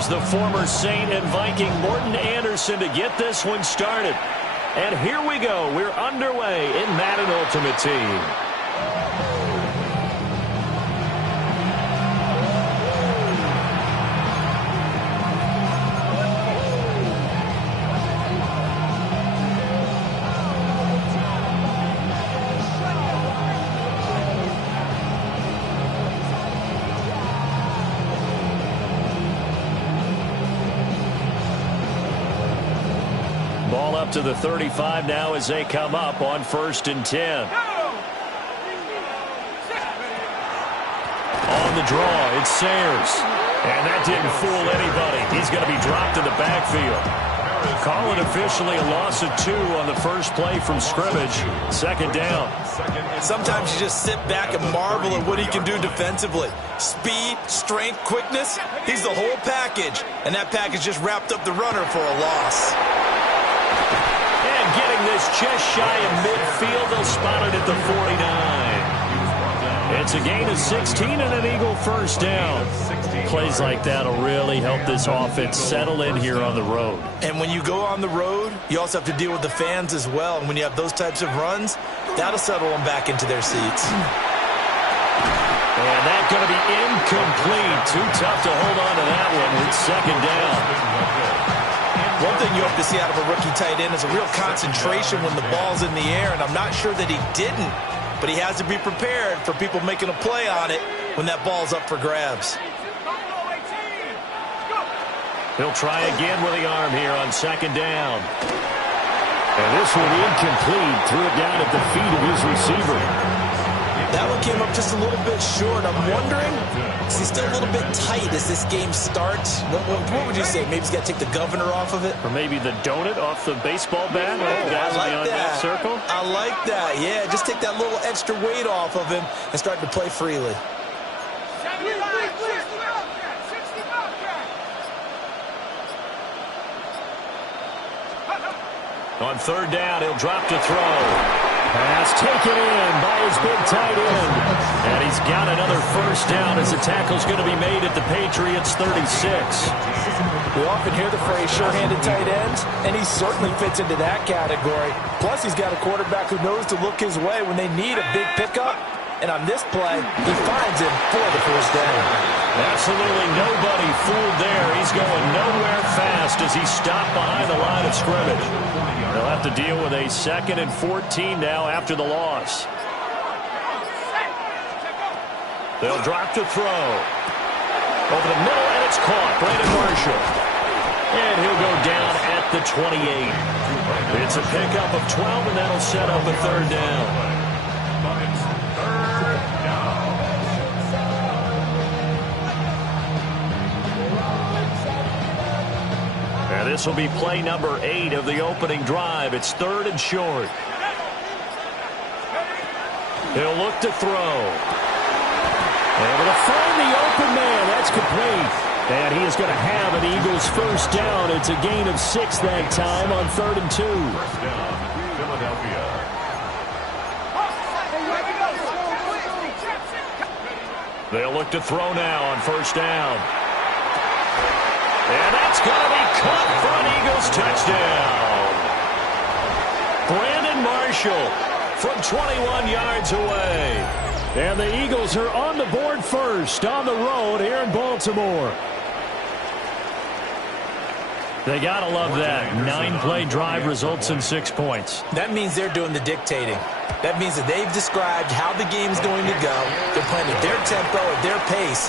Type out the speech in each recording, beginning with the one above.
Here's the former Saint and Viking Morten Andersen to get this one started. And here we go. We're underway in Madden Ultimate Team. Ball up to the 35 now as they come up on 1st and 10. On the draw, it's Sayers. And that didn't fool anybody. He's going to be dropped in the backfield. Call it officially a loss of 2 on the first play from scrimmage. 2nd down. Sometimes you just sit back and marvel at what he can do defensively. Speed, strength, quickness. He's the whole package. And that package just wrapped up the runner for a loss. Getting this just shy of midfield. They'll spot it at the 49. It's a gain of 16 and an Eagle first down. Plays like that will really help this offense settle in here on the road. And when you go on the road, you also have to deal with the fans as well. And when you have those types of runs, that'll settle them back into their seats. And that's going to be incomplete. Too tough to hold on to that one. It's 2nd down. One thing you hope to see out of a rookie tight end is a real concentration when the ball's in the air, and I'm not sure that he didn't, but he has to be prepared for people making a play on it when that ball's up for grabs. He'll try again with the arm here on 2nd down. And this one incomplete. Threw it down at the feet of his receiver. That one came up just a little bit short. I'm wondering, is he still a little bit tight as this game starts? What would you say? Maybe he's got to take the governor off of it? Or maybe the donut off the baseball bat? I like that. Circle? I like that. Yeah, just take that little extra weight off of him and start to play freely. On 3rd down, he'll drop to throw. Pass taken in by his big tight end. And he's got another first down as the tackle's going to be made at the Patriots 36. We often hear the phrase sure-handed tight ends, and he certainly fits into that category. Plus, he's got a quarterback who knows to look his way when they need a big pickup. And on this play, he finds him for the first down. Absolutely nobody fooled there. He's going nowhere fast as he stopped behind the line of scrimmage. They'll have to deal with a 2nd and 14 now after the loss. They'll drop to throw. Over the middle, and it's caught. Brandon Marshall. And he'll go down at the 28. It's a pickup of 12, and that'll set up a 3rd down. And this will be play number 8 of the opening drive. It's 3rd and short. He'll look to throw. Able to find the open man. That's complete. And he is going to have an Eagles first down. It's a gain of 6 that time on 3rd and 2. Philadelphia. They'll look to throw now on 1st down. And that's going to be caught for an Eagles touchdown. Brandon Marshall from 21 yards away. And the Eagles are on the board first on the road here in Baltimore. They got to love that. 9-play drive results in 6 points. That means they're doing the dictating. That means that they've described how the game's going to go. They're playing at their tempo, at their pace.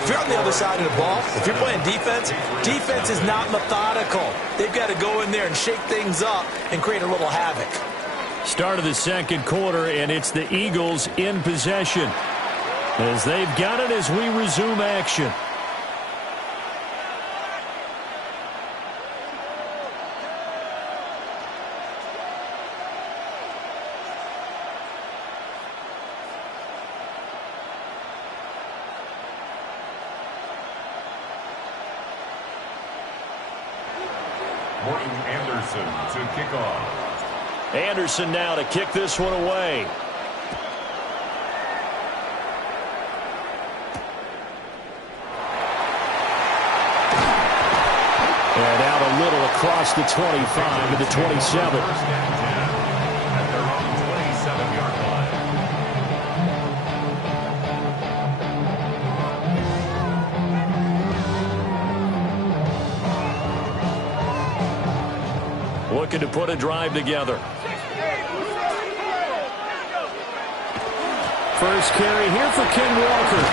If you're on the other side of the ball, if you're playing defense, defense is not methodical. They've got to go in there and shake things up and create a little havoc. Start of the 2nd quarter, and it's the Eagles in possession as they've got it as we resume action. Morten Andersen to kick off. Andersen now to kick this one away. across the 25 to the 27. First and 10 at their own 27-yard line. Looking to put a drive together. First carry here for Ken Walker.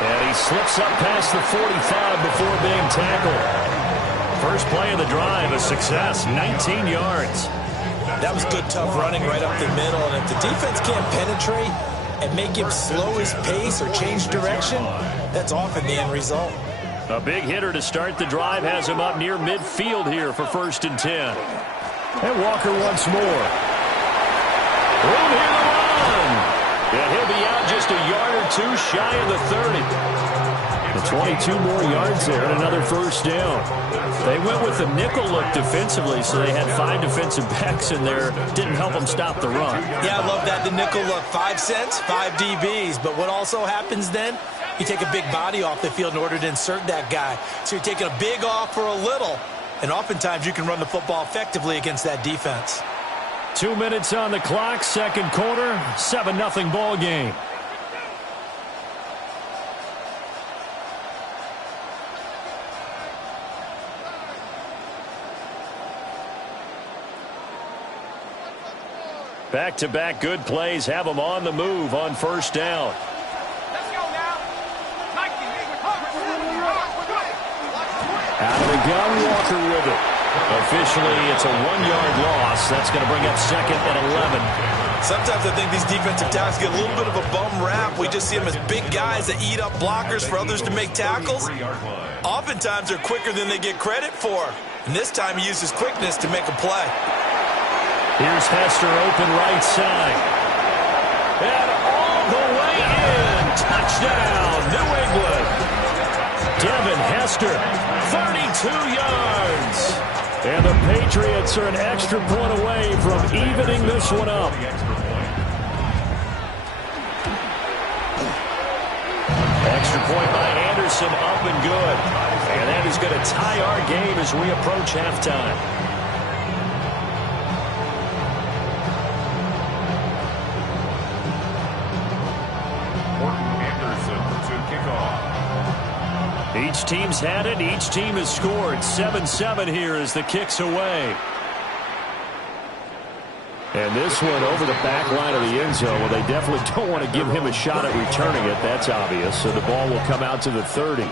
And he slips up past the 45 before being tackled. First play of the drive, a success, 19 yards. That was good, tough running right up the middle. And if the defense can't penetrate and make him slow his pace or change direction, that's often the end result. A big hitter to start the drive has him up near midfield here for first and 10. And Walker once more. Room here to run. And he'll be out just a yard or two shy of the 30. The 22 more yards there and another first down. They went with the nickel look defensively, so they had 5 defensive backs in there. Didn't help them stop the run. Yeah, I love that, the nickel look. 5 cents, 5 DBs. But what also happens then? You take a big body off the field in order to insert that guy. So you're taking a big off for a little. And oftentimes you can run the football effectively against that defense. 2 minutes on the clock, second quarter, 7-0 ball game. Back-to-back good plays have them on the move on first down. Out of the gun, Walker with it. Officially, it's a 1-yard loss. That's going to bring up second and 11. Sometimes I think these defensive tackles get a little bit of a bum rap. We just see them as big guys that eat up blockers for others to make tackles. Oftentimes, they're quicker than they get credit for. And this time, he uses quickness to make a play. Here's Hester open right side. And all the way in. Touchdown, New England. Devin Hester, 32 yards. And the Patriots are an extra point away from evening this one up. Extra point by Anderson, up and good. And that is going to tie our game as we approach halftime. Each team's had it. Each team has scored. 7-7 here as the kick's away. And this one over the back line of the end zone. Well, they definitely don't want to give him a shot at returning it. That's obvious. So the ball will come out to the 30.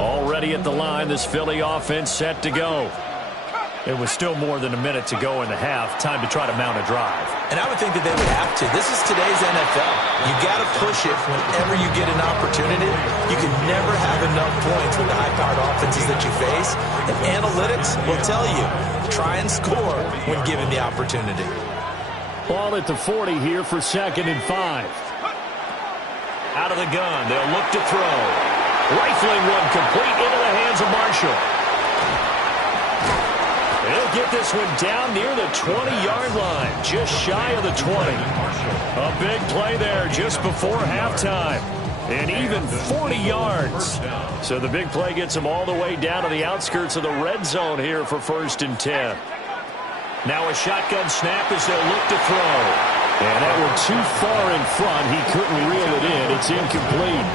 Already at the line, this Philly offense set to go. It was still more than a minute to go in the half. Time to try to mount a drive. And I would think that they would have to. This is today's NFL. You got to push it whenever you get an opportunity. You can never have enough points with the high-powered offenses that you face. And analytics will tell you, try and score when given the opportunity. Ball at the 40 here for second and 5. Out of the gun, they'll look to throw. Rifling one complete into the hands of Marshall. He'll get this one down near the 20-yard line, just shy of the 20. A big play there just before halftime. And even 40 yards. So the big play gets him all the way down to the outskirts of the red zone here for first and 10. Now a shotgun snap as they'll look to throw. And that one too far in front. He couldn't reel it in. It's incomplete.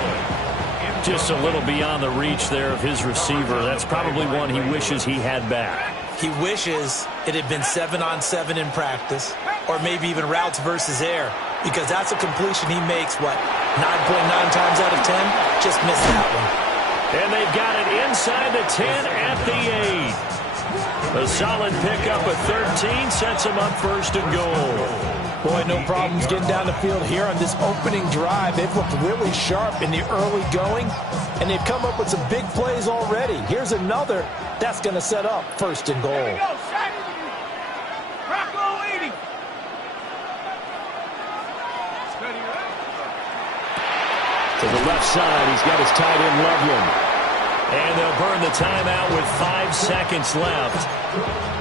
Just a little beyond the reach there of his receiver. That's probably one he wishes he had back. He wishes it had been 7-on-7 in practice, or maybe even routes versus air, because that's a completion he makes, 9.9 times out of 10? Just missed that one. And they've got it inside the 10 at the 8. A solid pickup of 13 sets them up first and goal. Boy, no problems getting down the field here on this opening drive. They've looked really sharp in the early going, and they've come up with some big plays already. Here's another that's going to set up first and goal. To the left side, he's got his tight end Loveland. And they'll burn the timeout with 5 seconds left.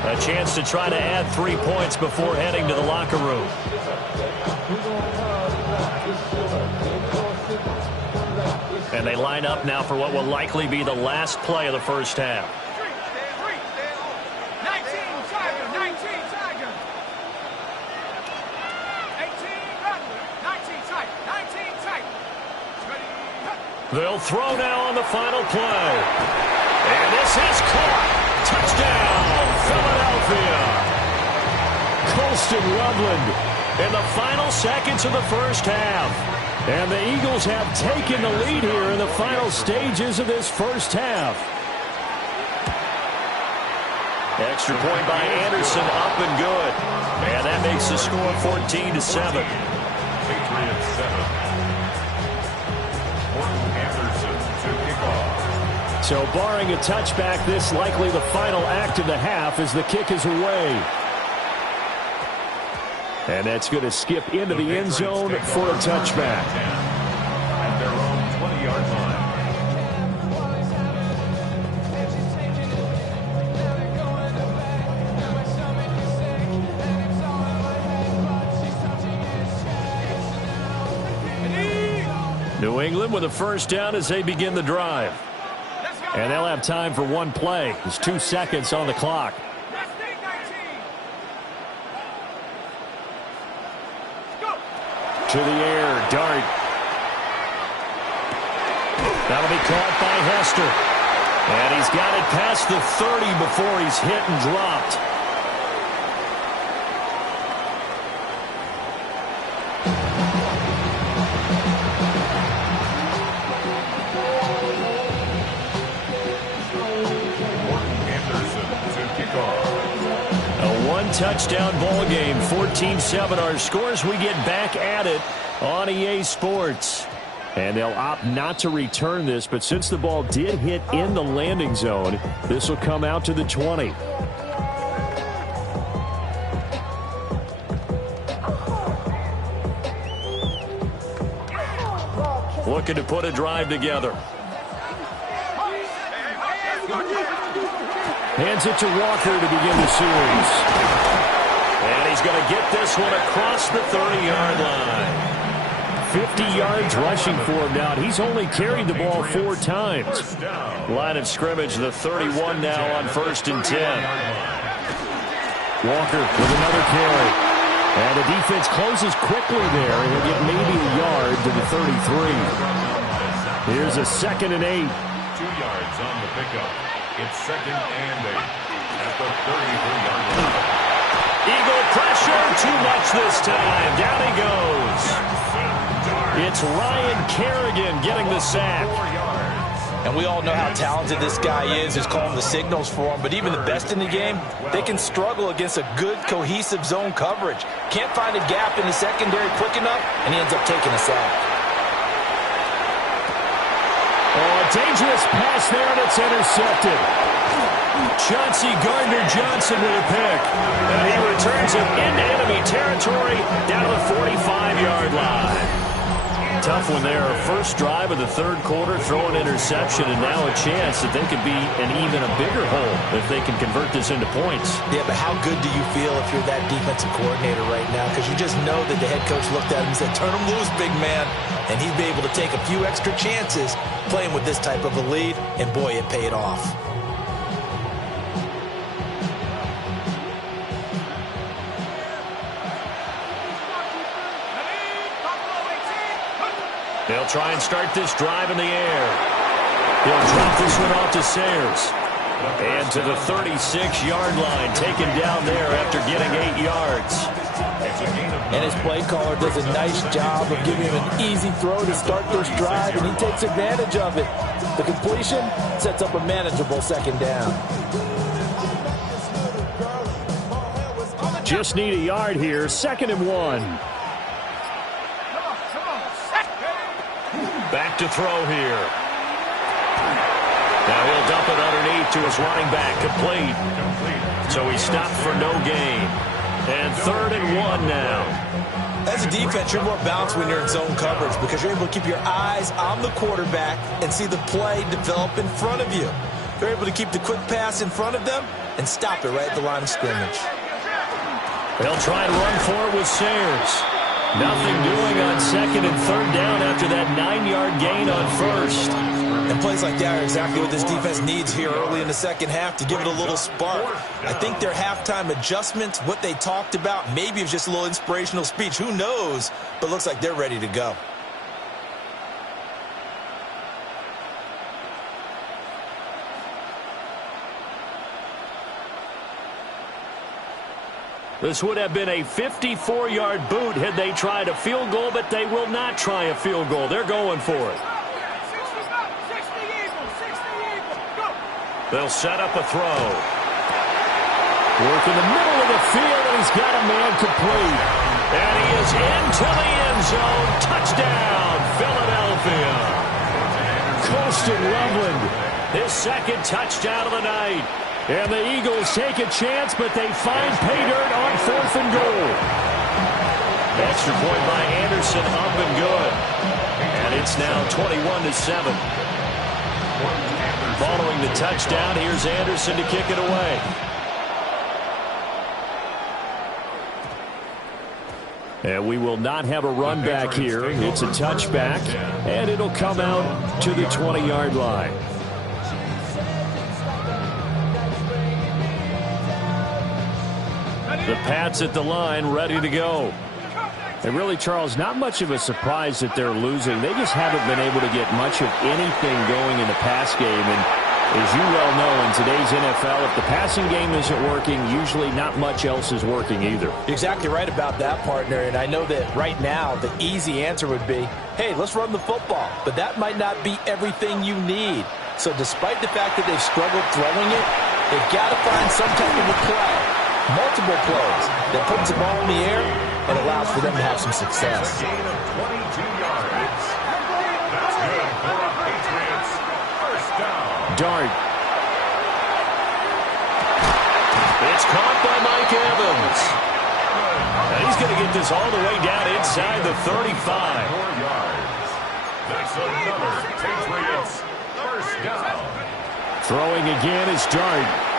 A chance to try to add 3 points before heading to the locker room. And they line up now for what will likely be the last play of the first half. 19 Tiger, 19 Tiger. 18 Rattler, 19 Tiger, 19 Tiger. They'll throw now on the final play. And this is caught. Touchdown, Philadelphia. Colston Loveland in the final seconds of the first half. And the Eagles have taken the lead here in the final stages of this first half. Extra point by Anderson, up and good. And that makes the score 14-7. Patriots 7. Anderson to kick off. So barring a touchback, this likely the final act of the half as the kick is away. And that's going to skip into the end zone for a touchback. At their own 20-yard line. New England with a first down as they begin the drive. And they'll have time for one play. There's 2 seconds on the clock. To the air, Dart. That'll be caught by Hester. And he's got it past the 30 before he's hit and dropped. Anderson to kick off. A one-touchdown ball game, 14-7 our scores. We get back at it on EA Sports. And they'll opt not to return this, but since the ball did hit in the landing zone, this will come out to the 20. Looking to put a drive together. Hands it to Walker to begin the series. And he's going to get this one across the 30-yard line. 50 yards rushing for him now. He's only carried the ball 4 times. Line of scrimmage, the 31 now on 1st and 10. Walker with another carry. And the defense closes quickly there. He'll get maybe a yard to the 33. Here's a 2nd and 8. 2 yards on the pickup. It's 2nd and 8 at the 33-yard line. Eagle pressure, too much this time. Down he goes. It's Ryan Kerrigan getting the sack. 4 yards. And we all know how talented this guy is, who's calling the signals for him. But even the best in the game, they can struggle against a good, cohesive zone coverage. Can't find a gap in the secondary quick enough, and he ends up taking a sack. Oh, a dangerous pass there, and it's intercepted. Chauncey Gardner-Johnson with a pick. And he returns it into enemy territory down to the 45-yard line. Tough one there. First drive of the 3rd quarter, throw an interception, and now a chance that they could be an even a bigger hole if they can convert this into points. Yeah, but how good do you feel if you're that defensive coordinator right now? Because you just know that the head coach looked at him and said, turn him loose, big man. And he'd be able to take a few extra chances playing with this type of a lead, and boy, it paid off. They'll try and start this drive in the air. He'll drop this one off to Sayers. And to the 36-yard line, taken down there after getting 8 yards. And his play caller does a nice job of giving him an easy throw to start this drive, and he takes advantage of it. The completion sets up a manageable 2nd down. Just need a yard here, 2nd and 1. Back to throw here. Now he'll dump it underneath to his running back, complete. So he stopped for no gain. And 3rd and 1 now. As a defense, you're more balanced when you're in zone coverage because you're able to keep your eyes on the quarterback and see the play develop in front of you. You're able to keep the quick pass in front of them and stop it right at the line of scrimmage. They'll try and run for it with Sayers. Nothing doing on second and third down after that 9-yard gain on first. And plays like that are exactly what this defense needs here early in the second half to give it a little spark. I think their halftime adjustments, what they talked about, maybe it was just a little inspirational speech. Who knows? But it looks like they're ready to go. This would have been a 54-yard boot had they tried a field goal, but they will not try a field goal. They're going for it. They'll set up a throw. Work in the middle of the field, and he's got a man complete. And he is into the end zone. Touchdown, Philadelphia. Colston Loveland, his second touchdown of the night. And the Eagles take a chance, but they find pay dirt on 4th and goal. Extra point by Anderson, up and good. And it's now 21-7. Following the touchdown, here's Anderson to kick it away. And we will not have a run back here. It's a touchback, and it'll come out to the 20-yard line. The Pats at the line, ready to go. And really, Charles, not much of a surprise that they're losing. They just haven't been able to get much of anything going in the pass game. And as you well know, in today's NFL, if the passing game isn't working, usually not much else is working either. You're exactly right about that, partner. And I know that right now the easy answer would be, hey, let's run the football. But that might not be everything you need. So despite the fact that they've struggled throwing it, they've got to find some type of a play. Multiple plays that puts the ball in the air and allows for them to have some success. Gain of 22 yards. That's good for the Patriots. First down. Dart. It's caught by Mike Evans. And he's going to get this all the way down inside the 35. 4 yards. That's another Patriots first down. Throwing again is Dart.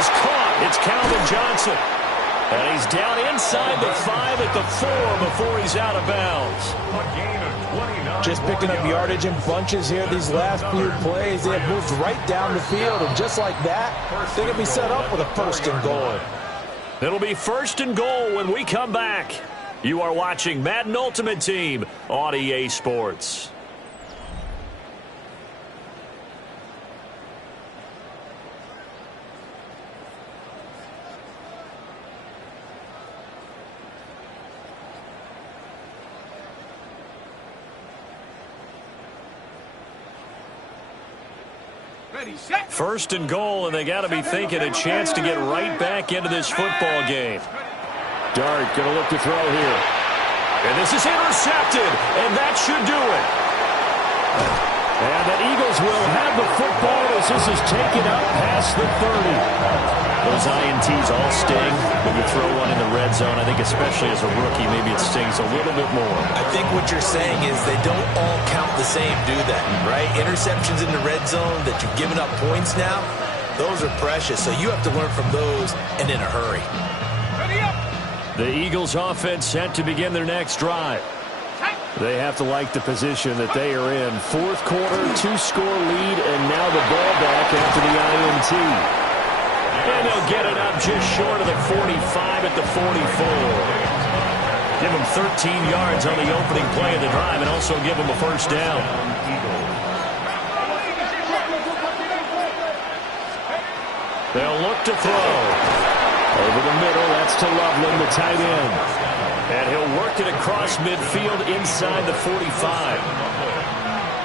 Is caught. It's Calvin Johnson. And he's down inside the 5 at the 4 before he's out of bounds. A gain of 29. Just picking up yardage in bunches here these last few plays. They have moved right down the field, and just like that, they're going to be set up with a first and goal. It'll be first and goal when we come back. You are watching Madden Ultimate Team on EA Sports. First and goal, and they got to be thinking a chance to get right back into this football game. Dart going to look to throw here. And this is intercepted, and that should do it. And the Eagles will have the football as this is taken up past the 30. Those INTs all sting when you throw one in the red zone. I think especially as a rookie, maybe it stings a little bit more. I think what you're saying is they don't all count the same, do that, right? Interceptions in the red zone that you've given up points now, those are precious. So you have to learn from those and in a hurry. The Eagles offense set to begin their next drive. They have to like the position that they are in. Fourth quarter, 2-score lead, and now the ball back after the INT. And they'll get it up just short of the 45 at the 44. Give them 13 yards on the opening play of the drive and also give them a first down. They'll look to throw. Over the middle, that's to Loveland, the tight end. And he'll work it across midfield inside the 45.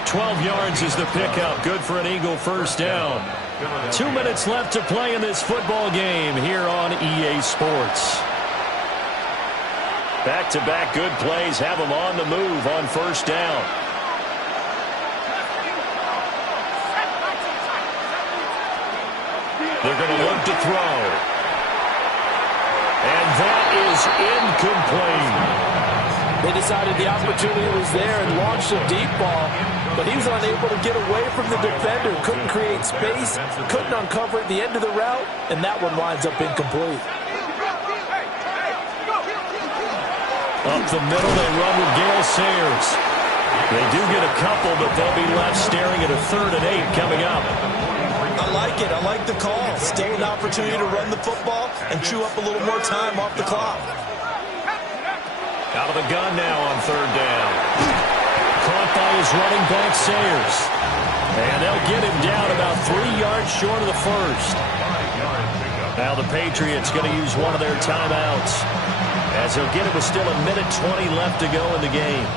12 yards is the pickup. Good for an Eagle first down. 2 minutes left to play in this football game here on EA Sports. Back-to-back good plays have them on the move on first down. They're going to look to throw. And that is incomplete. They decided the opportunity was there and launched a deep ball, but he was unable to get away from the defender, couldn't create space, couldn't uncover at the end of the route, and that one winds up incomplete. Up the middle, they run with Gale Sayers. They do get a couple, but they'll be left staring at a 3rd and 8 coming up. I like it. I like the call. Still an opportunity to run the football and chew up a little more time off the clock. Out of the gun now on 3rd down. Caught by his running back, Sayers. And they'll get him down about 3 yards short of the first. Now the Patriots going to use one of their timeouts, as he'll get it with still 1:20 left to go in the game.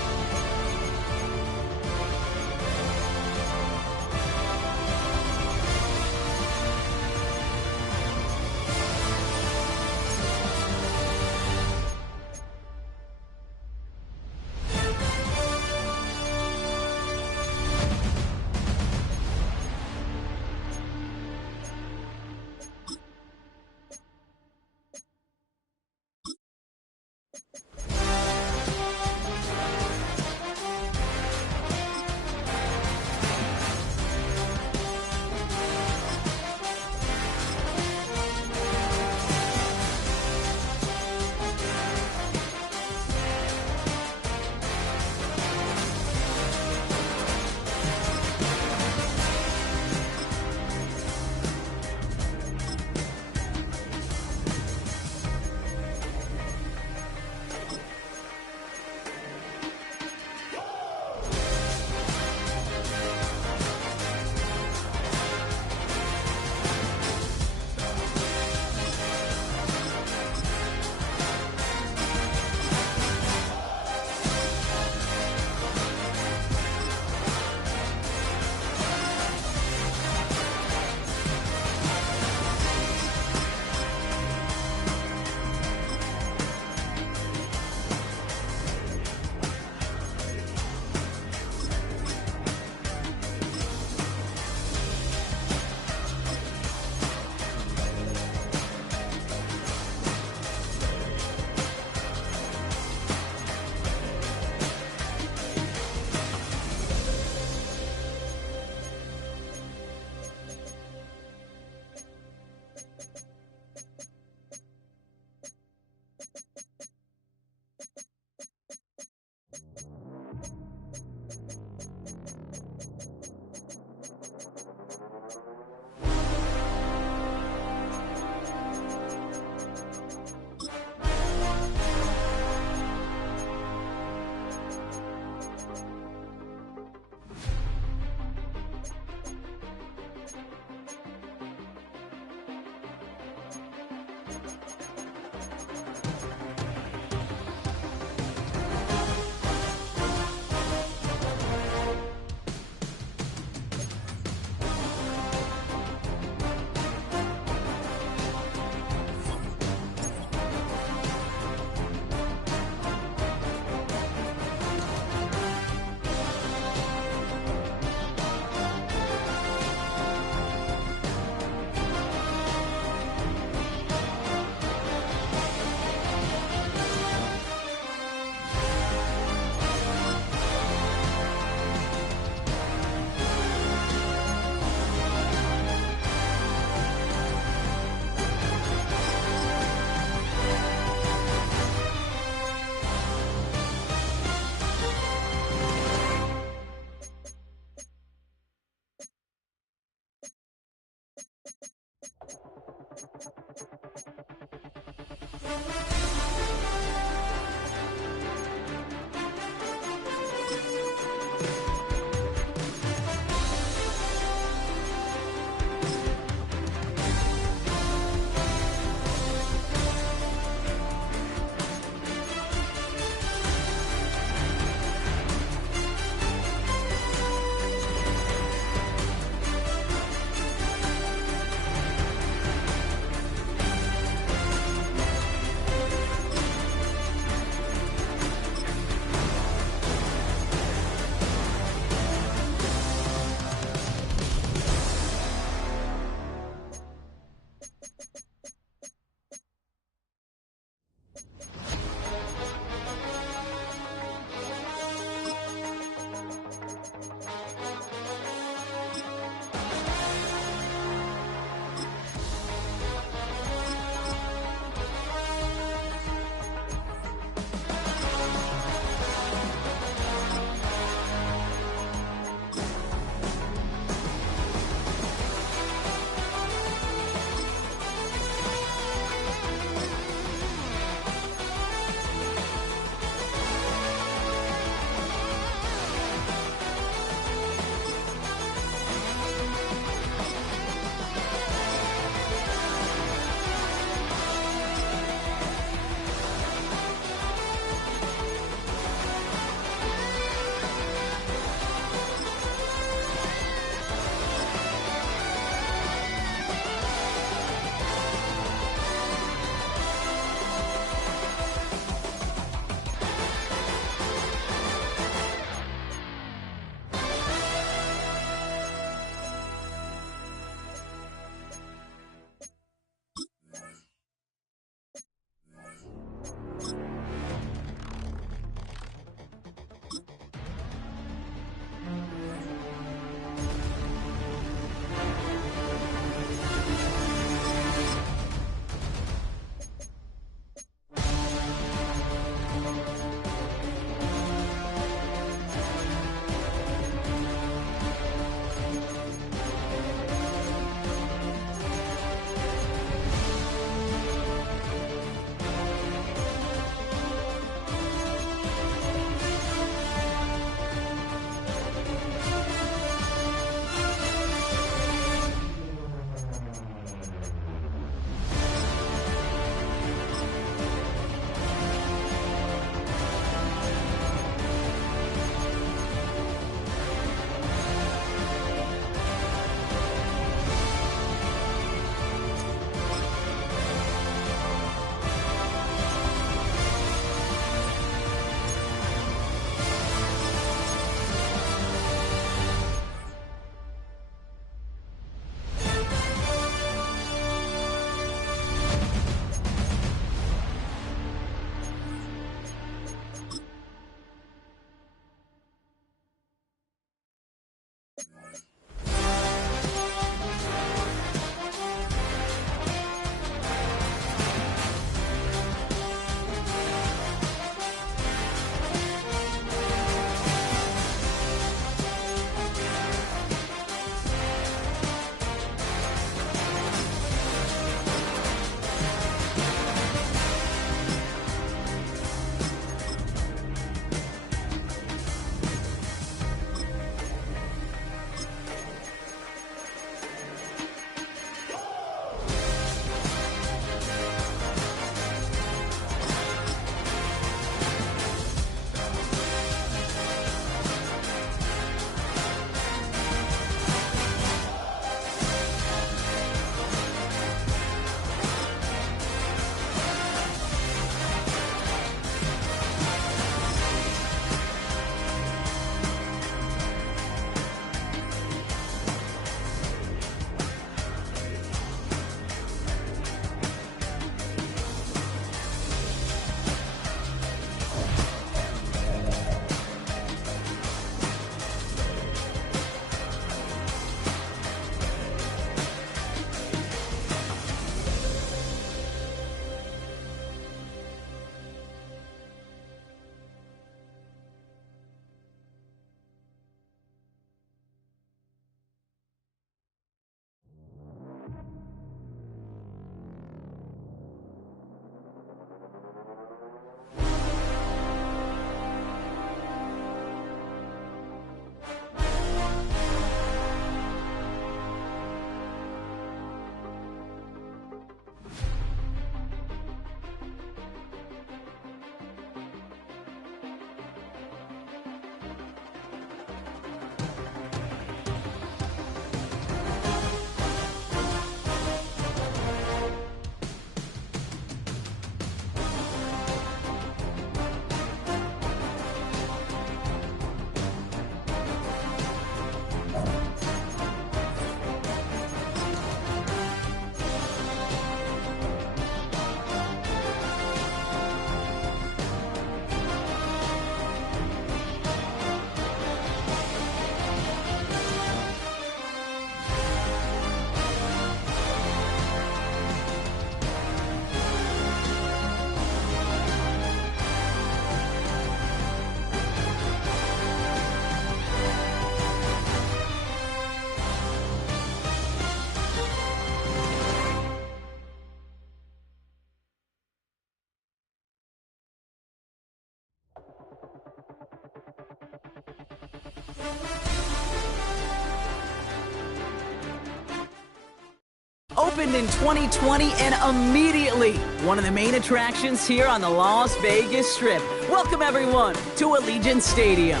opened in 2020 and immediately one of the main attractions here on the Las Vegas Strip. Welcome, everyone, to Allegiant Stadium.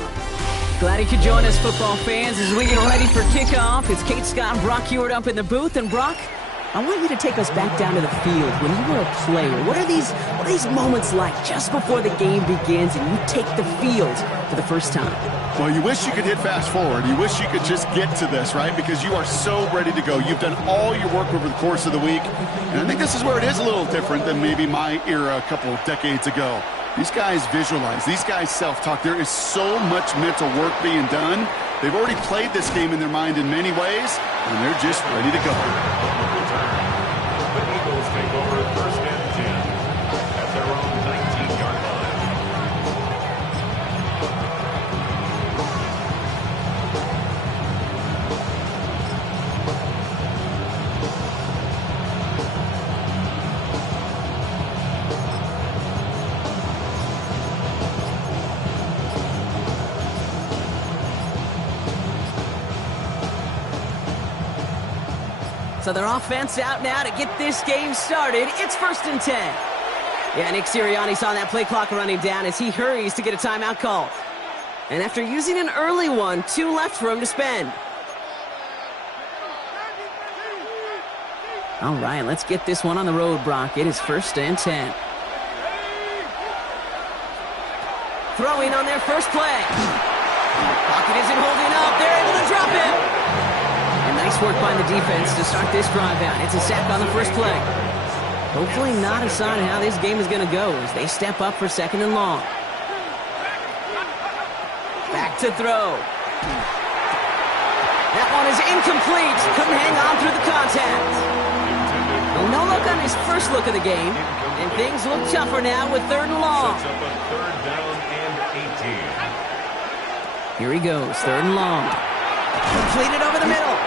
Glad you could join us, football fans, as we get ready for kickoff. It's Kate Scott and Brock Hewitt up in the booth. And, Brock, I want you to take us back down to the field. When you were a player, what are these moments like just before the game begins and you take the field for the first time? Well, you wish you could hit fast forward. You wish you could just get to this, right? Because you are so ready to go. You've done all your work over the course of the week. And I think this is where it is a little different than maybe my era a couple of decades ago. These guys visualize. These guys self-talk. There is so much mental work being done. They've already played this game in their mind in many ways, and they're just ready to go. The Eagles take over first and 10 at their own 19-yard line. So their offense out now to get this game started. It's first and 10. Yeah, Nick Sirianni saw that play clock running down as he hurries to get a timeout called. And after using an early one, 2 left for him to spend. All right, let's get this one on the road, Brock. It is first and 10. Throwing on their first play. Pocket isn't holding up. They're able to drop it. Nice work by the defense to start this drive out. It's a sack on the first play. Hopefully not a sign of how this game is going to go as they step up for second and long. Back to throw. That one is incomplete. Couldn't hang on through the contact. Well, no look on his first look of the game. And things look tougher now with third and long. Sets up a third down and 18. Here he goes, third and long. Completed over the middle.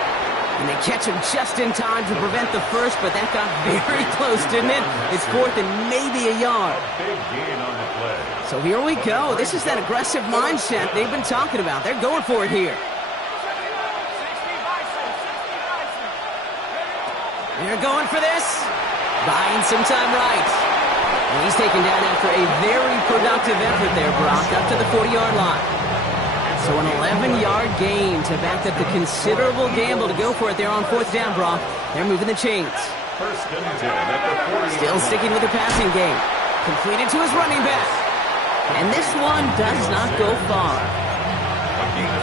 And they catch him just in time to prevent the first, but that got very close, didn't it? It's fourth and maybe a yard. Big gain on the play. So here we go. This is that aggressive mindset they've been talking about. They're going for it here. They're going for this. Buying some time right. And he's taken down after a very productive effort there, Brock, up to the 40-yard line. So an 11-yard gain to back up the considerable gamble to go for it there on fourth down, Brock. They're moving the chains. First and 10 at the 40. Still sticking with the passing game. Completed to his running back. And this one does not go far.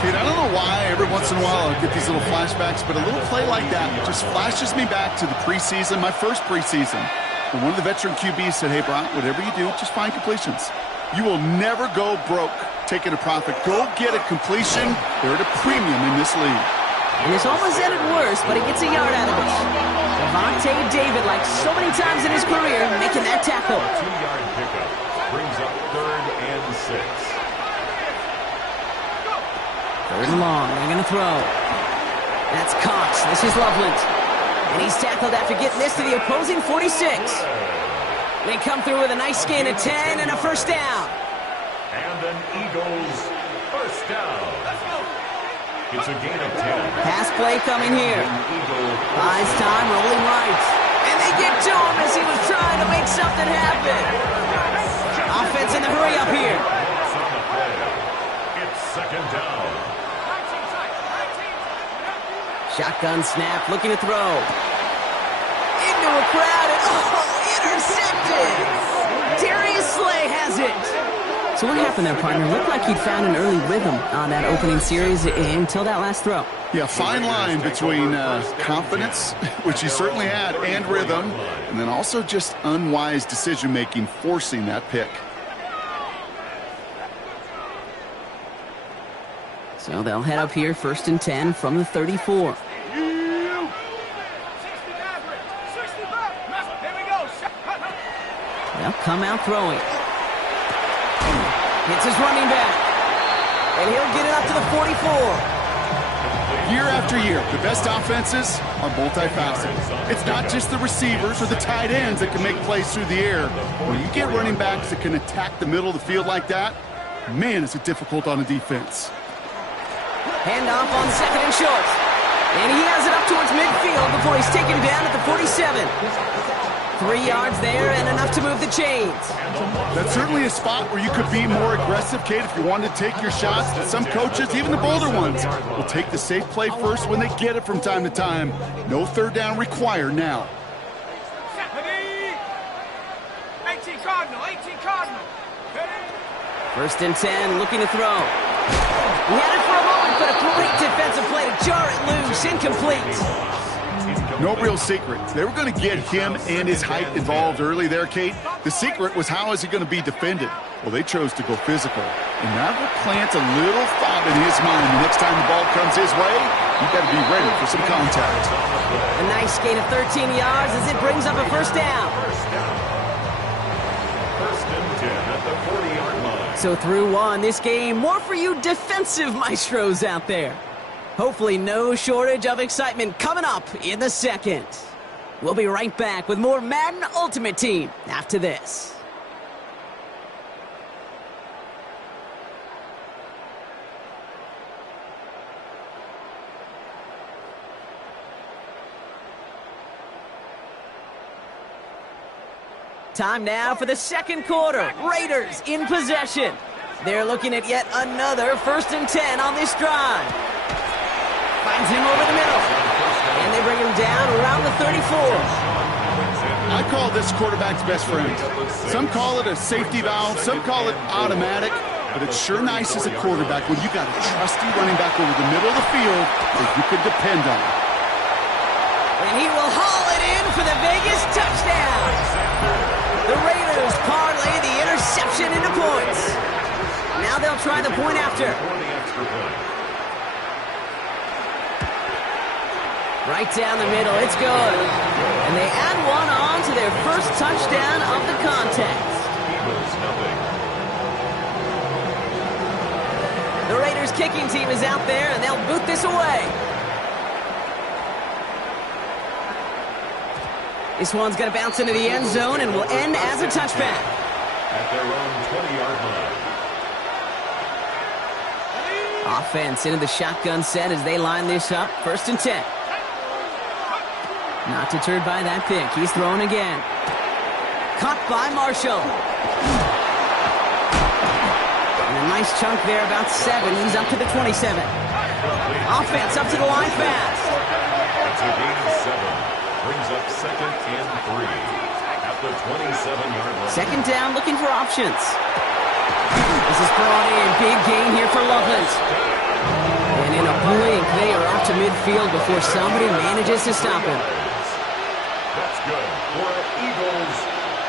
Kate, I don't know why every once in a while I get these little flashbacks, but a little play like that just flashes me back to the preseason, my first preseason. And one of the veteran QBs said, hey, Brock, whatever you do, just find completions. You will never go broke taking a profit. Go get a completion. They're at a premium in this league. And this almost ended worse, but he gets a yard out of it. Devontae David, like so many times in his career, making that tackle. 2-yard pickup brings up third and 6. Third and long. They're going to throw. That's Cox. This is Loveland. And he's tackled after getting this to the opposing 46. They come through with a nice gain of 10 and a first down. And an Eagles first down. It's a gain of 10. Pass play coming here. Buys time, rolling right. And they get to him as he was trying to make something happen. Offense in the hurry up here. It's second down. Shotgun snap, looking to throw. Into a crowd, and intercepted! Darius Slay has it! So what happened there, partner? Looked like he'd found an early rhythm on that opening series until that last throw. Yeah, fine line between confidence, which he certainly had, and rhythm, and then also just unwise decision-making, forcing that pick. So they'll head up here, first and 10 from the 34. They'll come out throwing. Hits his running back. And he'll get it up to the 44. Year after year, the best offenses are multifaceted. It's not just the receivers or the tight ends that can make plays through the air. When you get running backs that can attack the middle of the field like that, man, is it difficult on a defense. Handoff on second and short. And he has it up towards midfield before he's taken down at the 47. 3 yards there and enough to move the chains. That's certainly a spot where you could be more aggressive, Kate, if you wanted to take your shots. Some coaches, even the bolder ones, will take the safe play first when they get it from time to time. No third down required now. 18 Cardinal, 18 Cardinal. First and 10, looking to throw. He had it for a moment, but a great defensive play to jar it loose, incomplete. No real secret. They were going to get him and his height involved early there, Kate. The secret was, how is he going to be defended? Well, they chose to go physical. And that will plant a little thought in his mind. The next time the ball comes his way, you got to be ready for some contact. A nice gain of 13 yards as it brings up a first down. First and 10 at the 40-yard line. So through one, this game, more for you defensive maestros out there. Hopefully no shortage of excitement coming up in the second. We'll be right back with more Madden Ultimate Team after this. Time now for the second quarter. Raiders in possession. They're looking at yet another first and 10 on this drive. Finds him over the middle. And they bring him down around the 34. I call this quarterback's best friend. Some call it a safety valve, some call it automatic, but it's sure nice as a quarterback when you got a trusty running back over the middle of the field that you can depend on. And he will haul it in for the Vegas touchdown. The Raiders parlay the interception into points. Now they'll try the point after. Right down the middle, it's good. And they add one on to their first touchdown of the contest. The Raiders kicking team is out there, and they'll boot this away. This one's going to bounce into the end zone and will end as a touchback. At their own 20-yard line. Offense into the shotgun set as they line this up. First and 10. Not deterred by that pick. He's throwing again. Caught by Marshall. And a nice chunk there, about 7. He's up to the 27. Offense up to the line fast. That's a gain of 7. Brings up second and 3 at the 27-yard line. Second down, looking for options. This is brought in. Big gain here for Loveland. And in a blink, they are off to midfield before somebody manages to stop him. That's good for Eagles.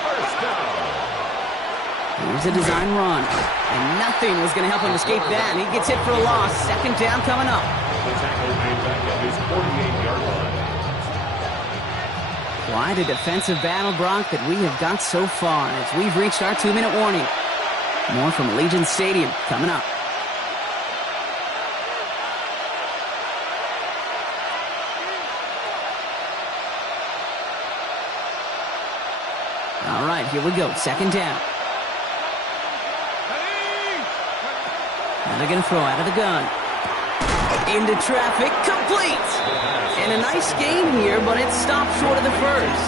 First down. Here's a design run. And nothing was going to help him escape that. He gets hit for a loss. Second down coming up. The tackle made back at his 48-yard line. Quite a defensive battle, Brock, that we have got so far as we've reached our 2-minute warning. More from Allegiant Stadium coming up. All right, here we go. Second down. And they're going to throw out of the gun. Into traffic, complete. And a nice gain here, but it stopped short of the first.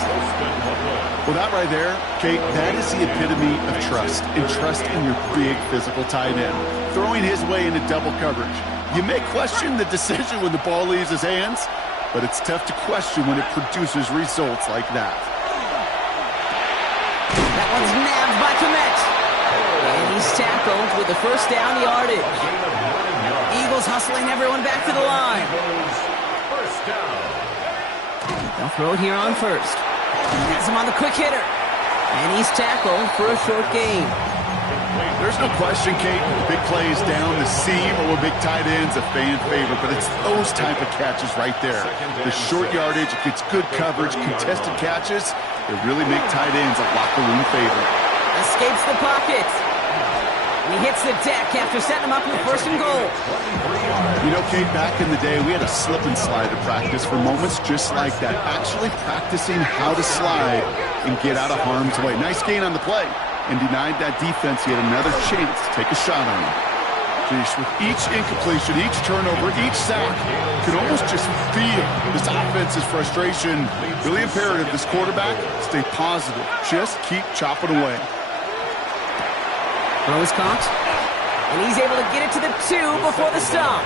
Well, that right there, Kate, that is the epitome of trust. And trust in your big physical tight end. Throwing his way into double coverage. You may question the decision when the ball leaves his hands, but it's tough to question when it produces results like that. That one's nabbed by Komet. And he's tackled with the first down yardage. Eagles hustling everyone back to the line. First down. They'll throw it here on first. Has him on the quick hitter. And he's tackled for a short gain. There's no question, Kate, big plays down the seam or with big tight ends, a fan favorite, but it's those type of catches right there. The short yardage, it gets good coverage, contested catches, they really make tight ends a locker room favorite. Escapes the pocket. And he hits the deck after setting him up with first and goal. You know, Kate, back in the day, we had a slip and slide to practice for moments just like that. Actually practicing how to slide and get out of harm's way. Nice gain on the play. And denied that defense yet another chance to take a shot on him. Geesh, with each incompletion, each turnover, each sack, you can almost just feel this offense's frustration. Really imperative, this quarterback, stay positive. Just keep chopping away. Throw is caught, and he's able to get it to the 2 before the stop.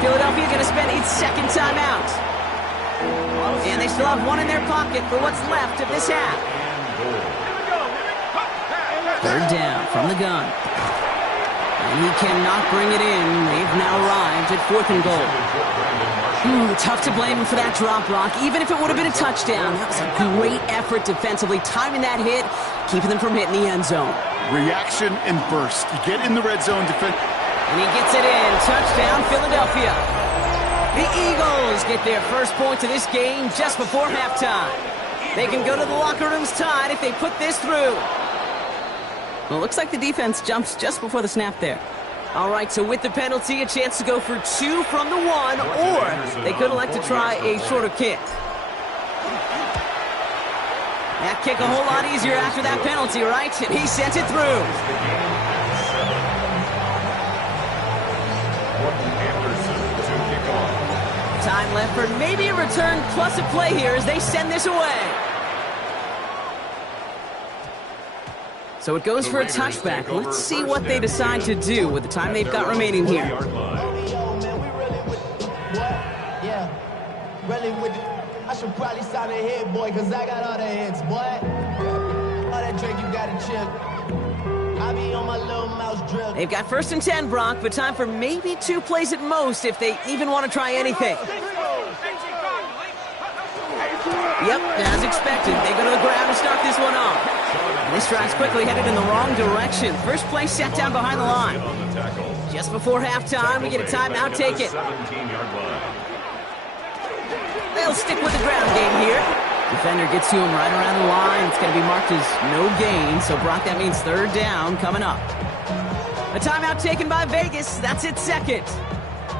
Philadelphia going to spend its second timeout. And they still have one in their pocket for what's left of this half. Third down from the gun. And he cannot bring it in. They've now arrived at 4th and goal. Tough to blame him for that drop, Brock. Even if it would have been a touchdown, that was a great effort defensively, timing that hit, keeping them from hitting the end zone. Reaction and burst. You get in the red zone defense. And he gets it in. Touchdown, Philadelphia. The Eagles get their first point of this game just before halftime. They can go to the locker rooms tied if they put this through. Well, it looks like the defense jumps just before the snap there. All right, so with the penalty, a chance to go for 2 from the 1, or they could elect to try a shorter kick. That kick a whole lot easier after that penalty, right? And he sent it through. Time left for maybe a return plus a play here as they send this away. So it goes for a touchback. Let's see what they decide to do with the time they've got remaining here. I should probably sign a hit, boy, because I got all the hits, boy. All that drink, you got a chip. I be on my little mouse drill. They've got 1st and 10, Brock, but time for maybe 2 plays at most if they even want to try anything. Yep, as expected, they go to the ground to start this one off. And this drive's quickly headed in the wrong direction. First play set down behind the line. Just before halftime, we get a timeout, take it. They'll stick with the ground game here. Defender gets to him right around the line. It's going to be marked as no gain, so Brock, that means 3rd down coming up. A timeout taken by Vegas. That's its second.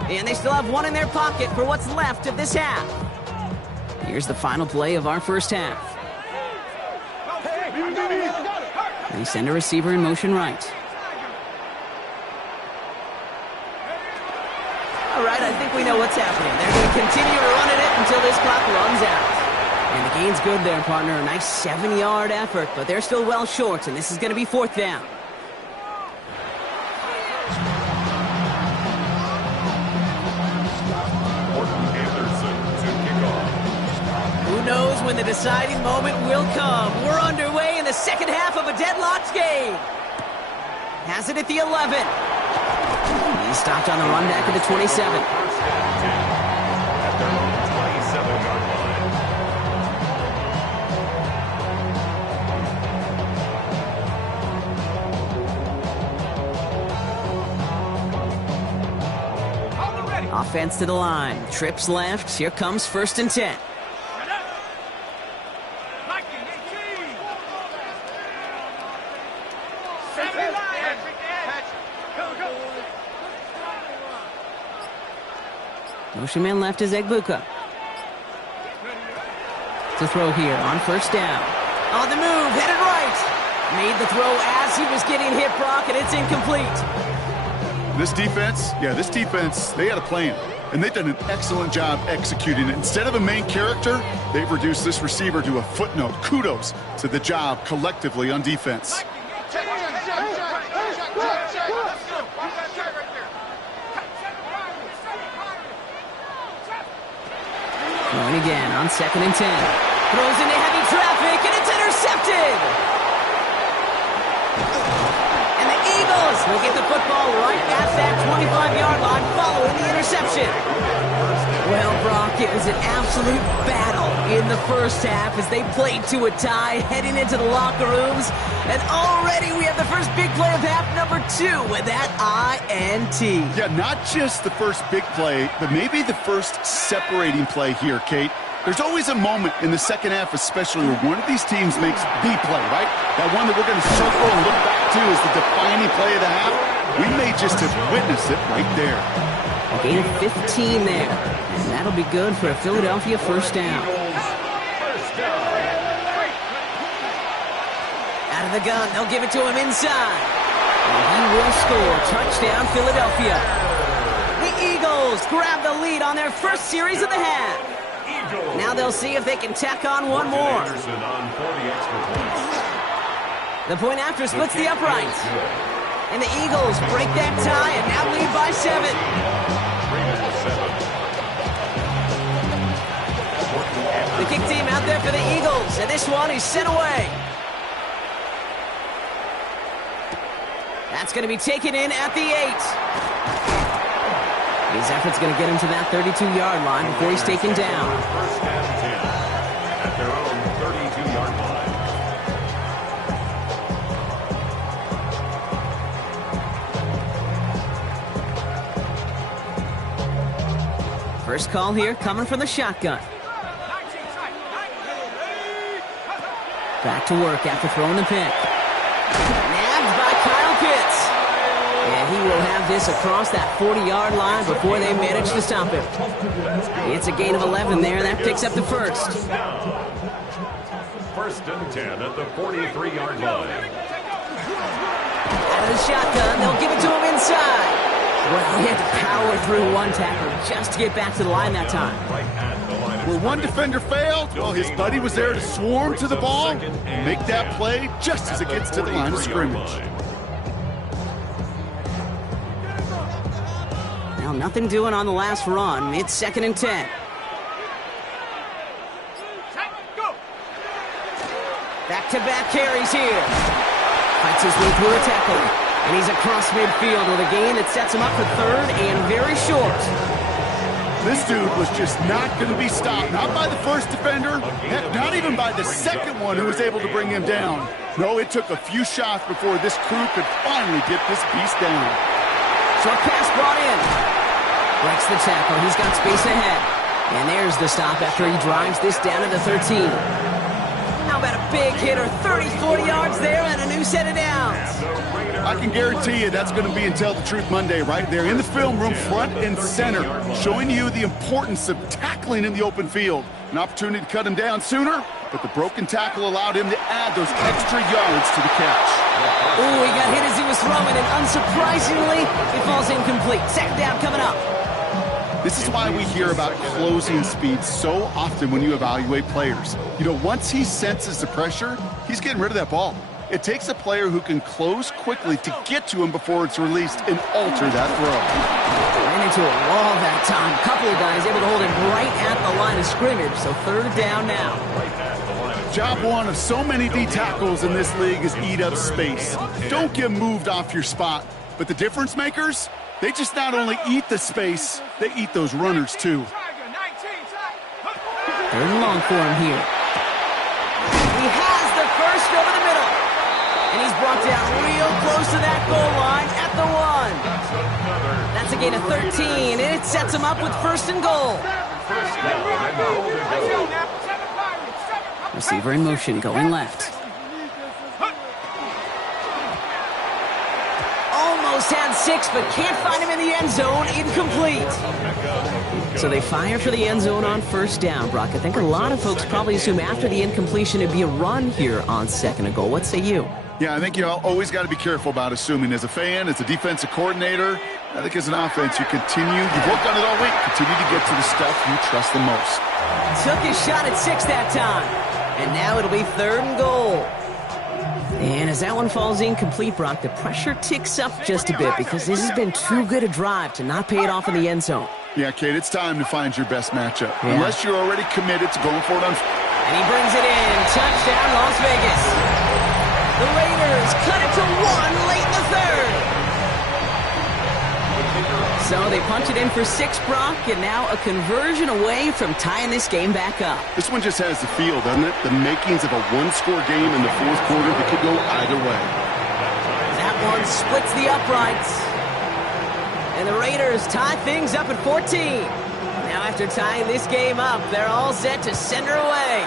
And they still have one in their pocket for what's left of this half. Here's the final play of our first half. They send a receiver in motion right. All right, I think we know what's happening. They're going to continue running it until this clock runs out. And the gain's good there, partner. A nice 7-yard effort, but they're still well short, and this is going to be 4th down. Who knows when the deciding moment will come? We're underway in the second half of a deadlocked game. Has it at the 11. He stopped on the run back at the 27. At their own 27-yard line. Offense to the line. Trips left. Here comes 1st and 10. Motion man left is Egbuka. To throw here on 1st down. On the move, headed right. Made the throw as he was getting hit, Brock, and it's incomplete. This defense, they had a plan. And they've done an excellent job executing it. Instead of a main character, they've reduced this receiver to a footnote. Kudos to the job collectively on defense. Going again on 2nd and 10. Throws into heavy traffic, and it's intercepted. And the Eagles will get the football right at that 25-yard line following the interception. Well, Brock, it was an absolute battle in the first half as they played to a tie heading into the locker rooms. And already we have the first big play of half number 2 with that INT. Yeah, not just the first big play, but maybe the first separating play here, Kate. There's always a moment in the second half, especially where one of these teams makes the play, right? That one that we're going to circle and look back to as the defining play of the half. We may just have witnessed it right there. A gain of 15 there. And that'll be good for a Philadelphia 1st down. Out of the gun, they'll give it to him inside. And he will score. Touchdown, Philadelphia. The Eagles grab the lead on their first series of the half. Now they'll see if they can tack on one more. The point after splits the uprights. And the Eagles break that tie and now lead by 7. The kick team out there for the Eagles, and this one is sent away. That's going to be taken in at the 8. His effort's going to get him to that 32-yard line before he's taken down. First and 10 at their own 32-yard line. First call here coming from the shotgun. Back to work after throwing the pick. Nabbed by Kyle Pitts. And he will have this across that 40-yard line before they manage to stop him. It's a gain of 11 there. That picks up the first. First and 10 at the 43-yard line. Out of the shotgun, they'll give it to him inside. Well, he had to power through one tackle just to get back to the line that time. Where one defender failed, well, his buddy was there to swarm to the ball and make that play just as it gets to the line of scrimmage. Now, nothing doing on the last run. It's 2nd and 10. Back-to-back carries here. Fights his way through a tackle. And he's across midfield with a gain that sets him up for 3rd and very short. This dude was just not going to be stopped. Not by the first defender, heck, not even by the second one who was able to bring him down. No, it took a few shots before this crew could finally get this beast down. Short pass brought in. Breaks the tackle. He's got space ahead. And there's the stop after he drives this down to the 13. How about a big hitter? 30, 40 yards there and a new set of downs. I can guarantee you that's going to be in Tell the Truth Monday right there in the film room, front and center, showing you the importance of tackling in the open field. An opportunity to cut him down sooner, but the broken tackle allowed him to add those extra yards to the catch. Oh, he got hit as he was throwing, and unsurprisingly, it falls incomplete. 2nd down coming up. This is why we hear about closing speed so often when you evaluate players. You know, once he senses the pressure, he's getting rid of that ball. It takes a player who can close quickly to get to him before it's released and alter that throw. Ran into a wall that time. A couple of guys able to hold him right at the line of scrimmage, so 3rd down now. Job one of so many D tackles in this league is eat up space. Don't get moved off your spot. But the difference makers, they just not only eat the space, they eat those runners too. 3rd and long for him here. He has the first over the middle. And he's brought down real close to that goal line at the 1. That's a gain of 13, and it sets him up with 1st and goal. Receiver in motion, going left. Almost had 6, but can't find him in the end zone. Incomplete. So they fire for the end zone on 1st down, Brock. I think a lot of folks probably assume after the incompletion it'd be a run here on 2nd and goal. What say you? Yeah, I think you always got to be careful about assuming. As a fan, as a defensive coordinator, I think as an offense, you've worked on it all week, continue to get to the stuff you trust the most. Took his shot at 6 that time. And now it'll be 3rd and goal. And as that one falls incomplete, Brock, the pressure ticks up just a bit because this has been too good a drive to not pay it off in the end zone. Yeah, Kate, it's time to find your best matchup. Yeah. Unless you're already committed to going for it on... And he brings it in. Touchdown, Las Vegas. The Raiders cut it to 1 late in the 3rd. So they punch it in for 6, Brock, and now a conversion away from tying this game back up. This one just has the feel, doesn't it? The makings of a one-score game in the 4th quarter that could go either way. That one splits the uprights. And the Raiders tie things up at 14. Now after tying this game up, they're all set to send her away.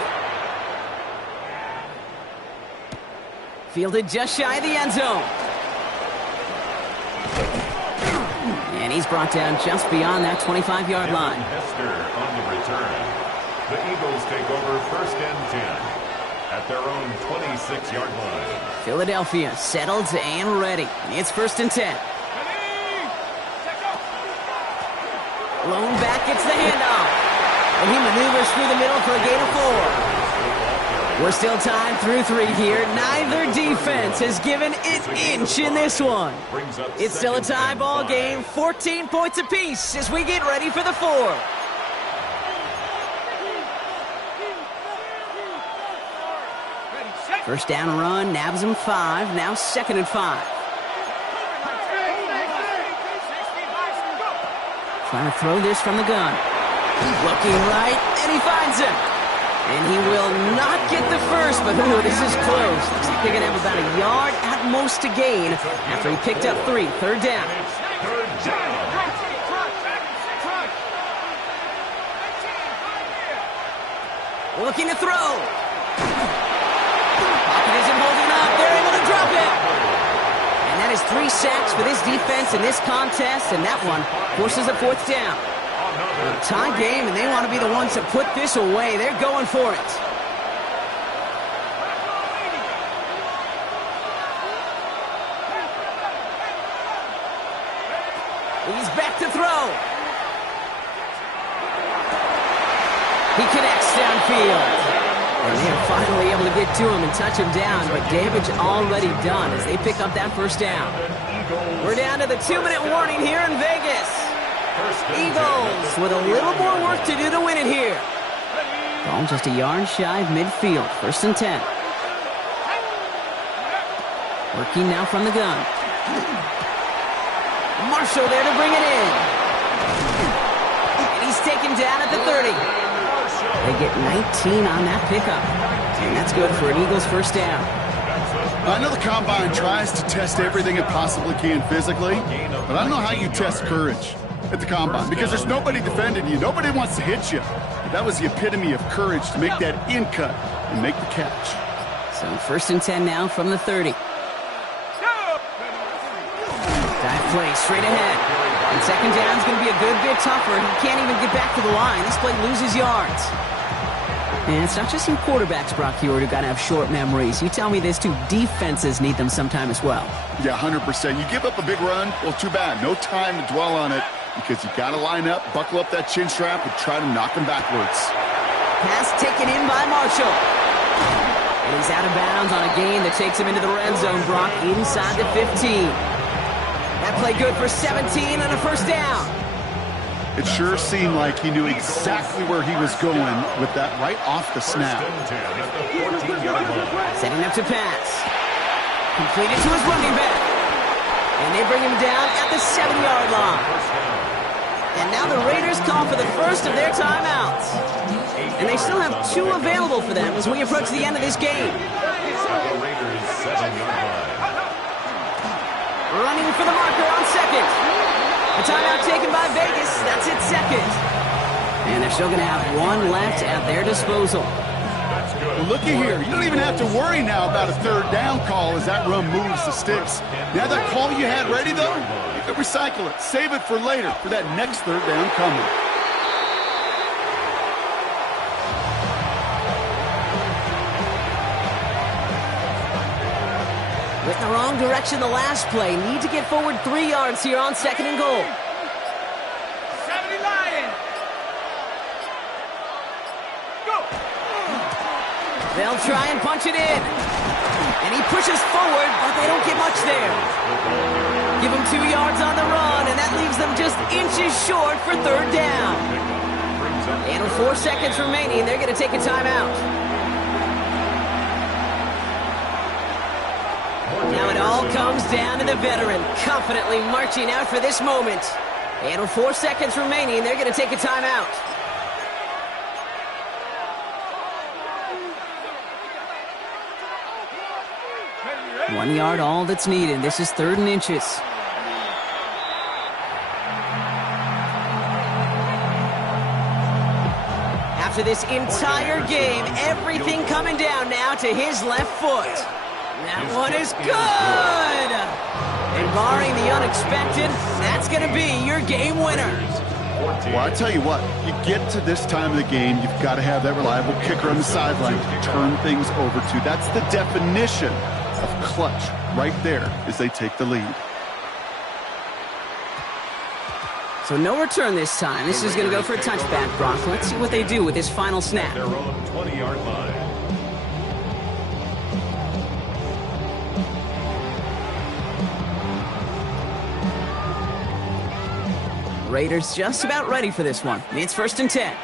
Fielded just shy of the end zone. And he's brought down just beyond that 25-yard line. Hester on the return. The Eagles take over 1st and 10 at their own 26-yard line. Philadelphia settled and ready. It's 1st and 10. Lone back gets the handoff. And he maneuvers through the middle for a gain of 4. We're still tied through 3 here. Neither defense has given an inch in this one. It's still a tie ball game. 14 points apiece as we get ready for the 4th. First down run, nabs him 5. Now 2nd and 5. Trying to throw this from the gun. Looking right, and he finds him. And he will not get the first, but ooh, this is close. Looks like they're going to have about a yard at most to gain after he picked up 3. 3rd down. Looking to throw. Pocket isn't holding up. They're able to drop it. And that is 3 sacks for this defense in this contest, and that one forces a 4th down. A tie game, and they want to be the ones to put this away. They're going for it. He's back to throw. He connects downfield. And they are finally able to get to him and touch him down, but damage already done as they pick up that 1st down. We're down to the 2-minute warning here in Vegas. Eagles with a little more work to do to win it here. Ball just a yard shy of midfield. 1st and 10. Working now from the gun. Marshall there to bring it in. And he's taken down at the 30. They get 19 on that pickup. And that's good for an Eagles 1st down. I know the Combine tries to test everything it possibly can physically, but I don't know how you test courage at the Combine because there's nobody defending you. Nobody wants to hit you. But that was the epitome of courage to make that in cut and make the catch. So 1st and 10 now from the 30. Dive play straight ahead. And 2nd down is going to be a good bit tougher. He can't even get back to the line. This play loses yards. And it's not just some quarterbacks, Brock Huard, who got to have short memories. You tell me this too, defenses need them sometime as well. Yeah, 100%. You give up a big run, well, too bad. No time to dwell on it because you got to line up, buckle up that chin strap, and try to knock him backwards. Pass taken in by Marshall. And he's out of bounds on a gain that takes him into the red zone, Brock, inside the 15. That play good for 17 and a 1st down. It sure seemed like he knew exactly where he was going with that right off the snap. Setting up to pass. Completed to his running back. And they bring him down at the 7-yard line. And now the Raiders call for the first of their timeouts. And they still have 2 available for them as we approach the end of this game. Running for the marker on 2nd. A timeout taken by Vegas. That's its 2nd. And they're still going to have 1 left at their disposal. Well, looky here. You don't even have to worry now about a 3rd down call as that run moves the sticks. Now that call you had ready, though, you can recycle it. Save it for later for that next 3rd down coming. Went in the wrong direction the last play. Need to get forward 3 yards here on 2nd and goal. 70 Lions. Go. They'll try and punch it in. And he pushes forward, but they don't get much there. Give him 2 yards on the run, and that leaves them just inches short for 3rd down. And with 4 seconds remaining, they're going to take a timeout. Now it all comes down to the veteran, confidently marching out for this moment. And with 4 seconds remaining, they're going to take a timeout. One yard, all that's needed. This is 3rd and inches. After this entire game, everything coming down now to his left foot. That one is good! And barring the unexpected, that's going to be your game winner. Well, I tell you what, you get to this time of the game, you've got to have that reliable kicker on the sideline to turn things over to. That's the definition of clutch right there as they take the lead. So no return this time. This is going to go for a touchback, Brock. Let's see what they do with this final snap. Their own 20-yard line. Raiders just about ready for this one. It's 1st and 10.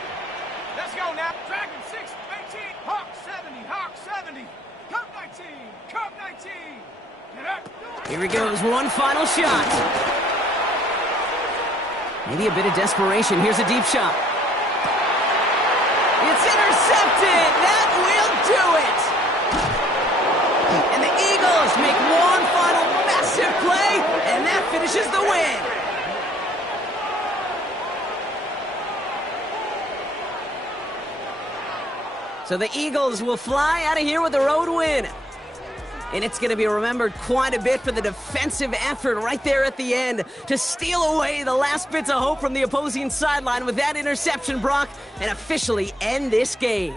Let's go now. Dragon 6, 18. Hawk 70. Hawk 70. Cup 19. Cup 19. Get up. Here he goes. One final shot. Maybe a bit of desperation. Here's a deep shot. It's intercepted. That will do it. And the Eagles make one final massive play, and that finishes the win. So the Eagles will fly out of here with a road win. And it's going to be remembered quite a bit for the defensive effort right there at the end to steal away the last bits of hope from the opposing sideline with that interception, Brock, and officially end this game.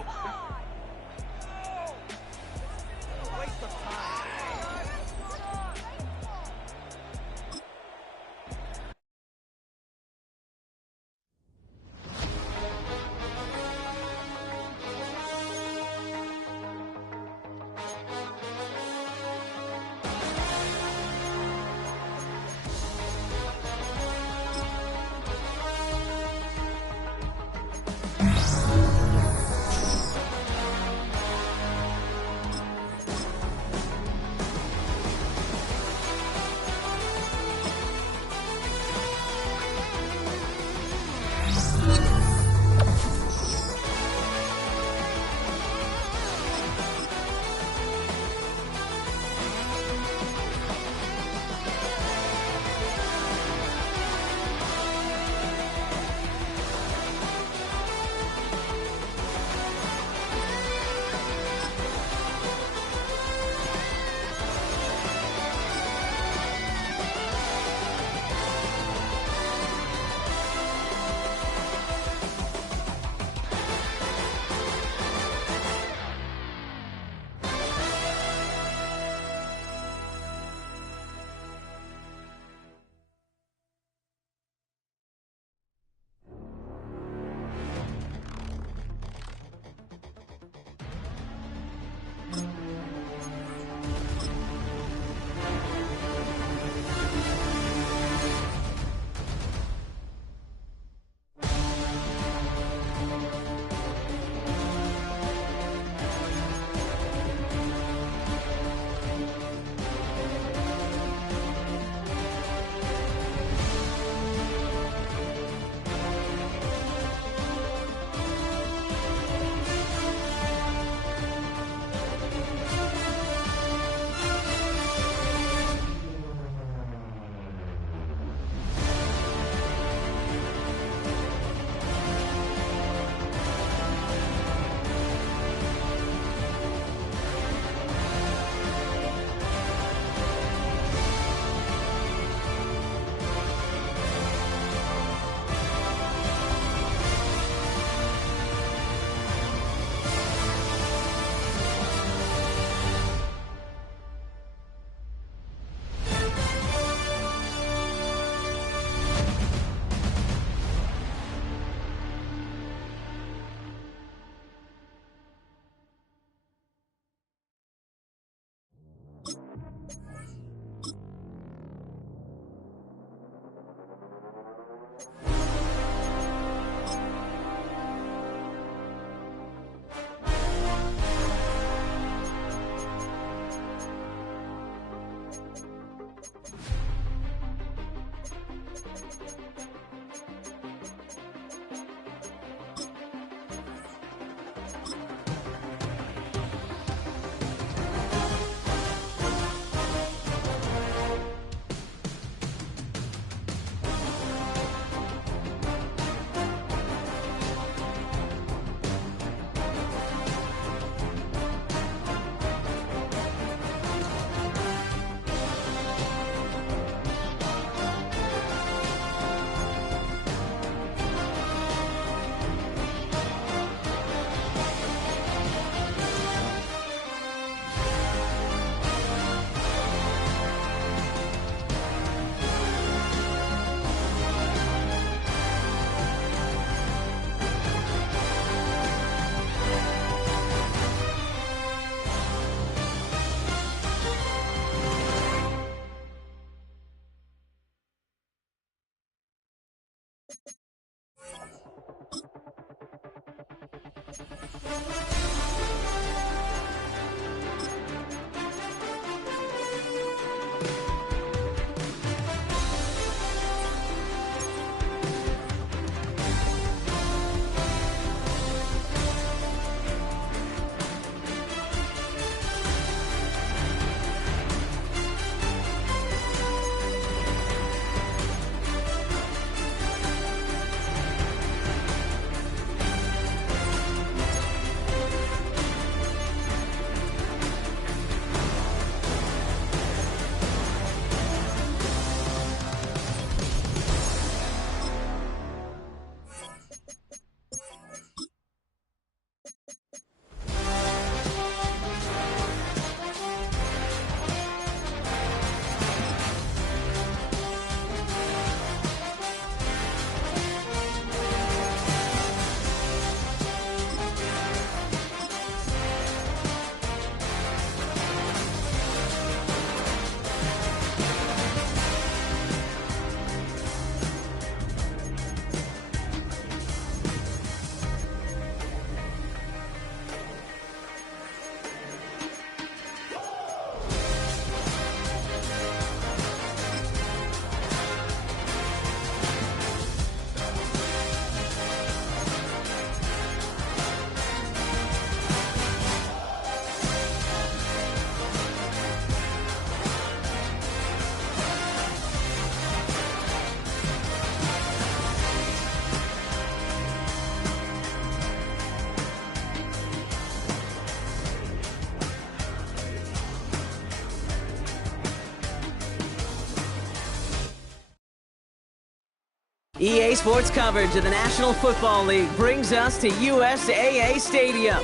EA Sports coverage of the National Football League brings us to USAA Stadium.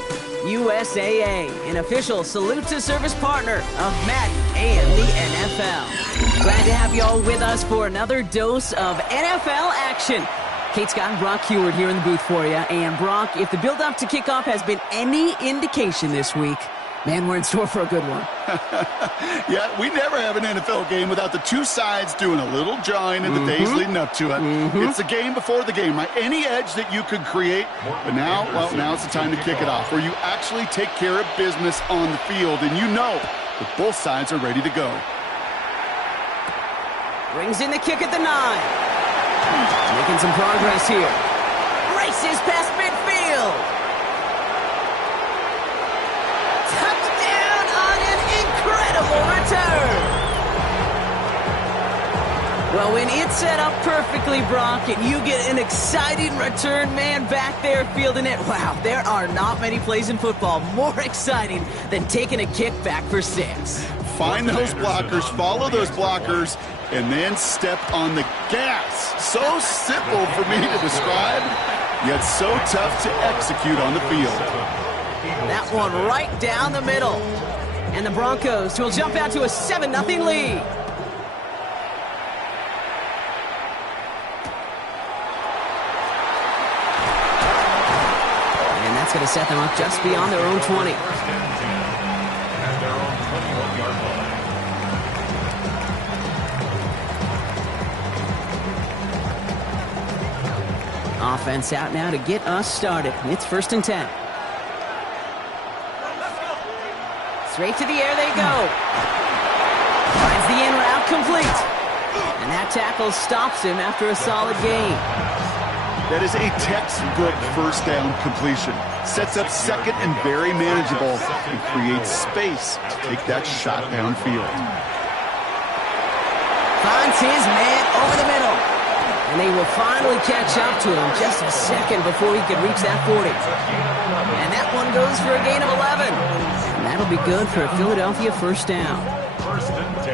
USAA, an official salute-to-service partner of Madden and the NFL. Glad to have you all with us for another dose of NFL action. Kate Scott and Brock Heward here in the booth for you. And Brock, if the build-up to kickoff has been any indication this week, man, we're in store for a good one. Yeah, we never have an NFL game without the two sides doing a little jawing in the days leading up to it. It's the game before the game, right? Any edge that you could create, but now, well, now it's the time to kick it off, where you actually take care of business on the field, and you know that both sides are ready to go. Brings in the kick at the 9. Making some progress here. Races past midfield. Touchdown on an incredible return. Well, when it's set up perfectly, Brock, and you get an exciting return man back there fielding it, wow, there are not many plays in football more exciting than taking a kick back for 6. Find those blockers, follow those blockers, and then step on the gas. So simple for me to describe, yet so tough to execute on the field. That one right down the middle. And the Broncos will jump out to a 7-0 lead. And that's going to set them up just beyond their own 20. Offense out now to get us started. It's 1st and 10. Straight to the air they go. Finds the in route complete. And that tackle stops him after a solid gain. That is a textbook first down completion. Sets up second and very manageable and creates space to take that shot downfield. Finds his man over the middle. And they will finally catch up to him just a second before he can reach that 40. And that one goes for a gain of 11. And that'll be good for a Philadelphia first down.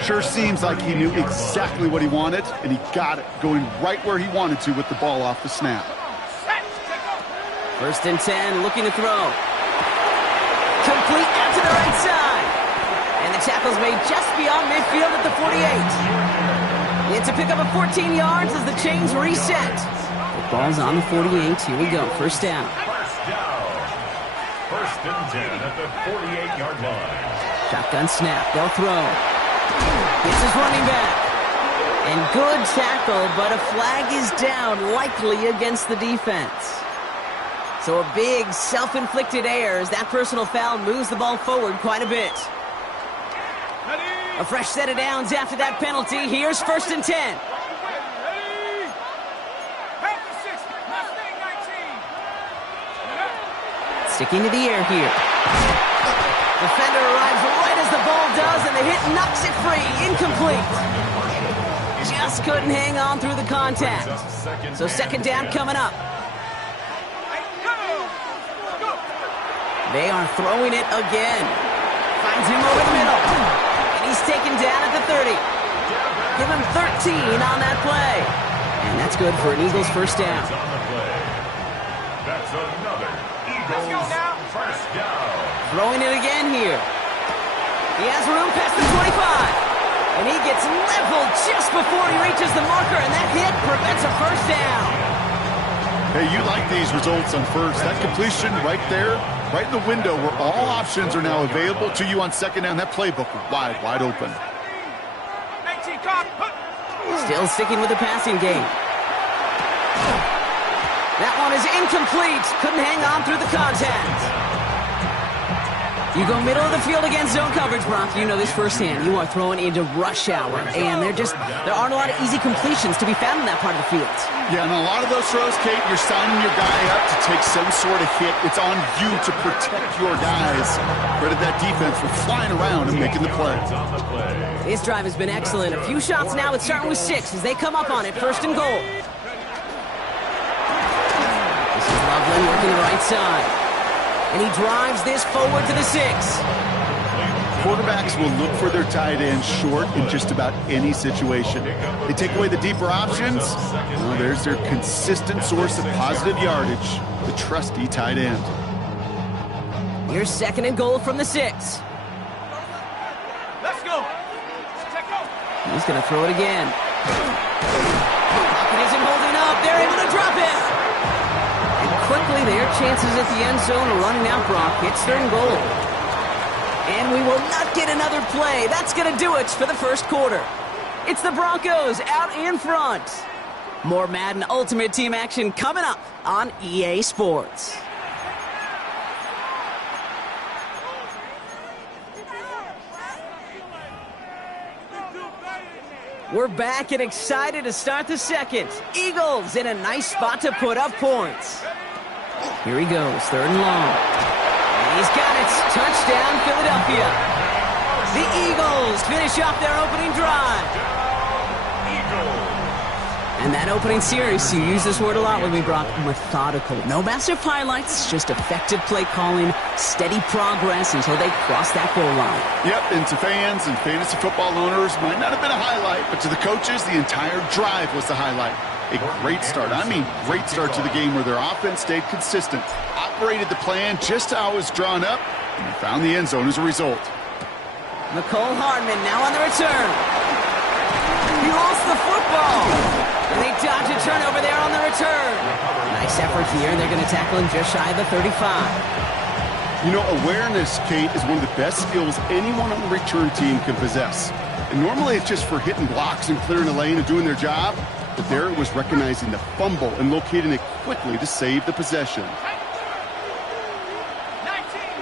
Sure seems like he knew exactly what he wanted, and he got it, going right where he wanted to with the ball off the snap. 1st and 10, looking to throw. Complete out to the right side. And the tackle's made just beyond midfield at the 48. It's a pickup of 14 yards as the chains reset. The ball's on the 48. Here we go. First down. First down. 1st and 10 at the 48-yard line. Shotgun snap. They'll throw. It's his running back. And good tackle, but a flag is down, likely against the defense. So a big self-inflicted error as that personal foul moves the ball forward quite a bit. A fresh set of downs after that penalty. Here's 1st and 10. Sticking to the air here. Defender arrives right as the ball does, and the hit knocks it free. Incomplete. Just couldn't hang on through the contact. So 2nd down coming up. They are throwing it again. Finds him over the middle. And he's taken down at the 30. Give him 13 on that play. And that's good for an Eagles 1st down. That's another Eagles 1st down. Throwing it again here. He has room past the 25. And he gets leveled just before he reaches the marker. And that hit prevents a 1st down. Hey, you like these results on first. That completion right there, right in the window where all options are now available to you on 2nd down. That playbook wide open. Still sticking with the passing game. That one is incomplete. Couldn't hang on through the contact. You go middle of the field against zone coverage, Brock. You know this firsthand. You are throwing into rush hour, and there aren't a lot of easy completions to be found in that part of the field. Yeah, and a lot of those throws, Kate, you're signing your guy up to take some sort of hit. It's on you to protect your guys. Credit that defense for flying around and making the play. This drive has been excellent. A few shots now. It's starting with 6 as they come up on it. 1st and goal. This is Loveland working the right side. And he drives this forward to the 6. Quarterbacks will look for their tight end short in just about any situation. They take away the deeper options. Well, there's their consistent source of positive yardage, the trusty tight end. Here's 2nd and goal from the 6. Let's go. He's going to throw it again. Pocket isn't holding up. They're able to drop it. Quickly, their chances at the end zone are running out, Brock. It's 3rd and goal. And we will not get another play. That's going to do it for the 1st quarter. It's the Broncos out in front. More Madden Ultimate Team action coming up on EA Sports. We're back and excited to start the 2nd. Eagles in a nice spot to put up points. Here he goes, 3rd and long. And he's got it. Touchdown, Philadelphia. The Eagles finish off their opening drive. And that opening series, you use this word a lot with me, Brock, methodical. No massive highlights, just effective play calling, steady progress until they cross that goal line. Yep, and to fans and fantasy football owners, might not have been a highlight, but to the coaches, the entire drive was the highlight. A great start. I mean, great start to the game where their offense stayed consistent, operated the plan just how it was drawn up, and found the end zone as a result. Mecole Hardman now on the return. He lost the football. And they dodge a turnover there on the return. Nice effort here. They're going to tackle him just shy of the 35. You know, awareness, Kate, is one of the best skills anyone on the return team can possess. And normally it's just for hitting blocks and clearing the lane and doing their job. But there it was recognizing the fumble and locating it quickly to save the possession. 19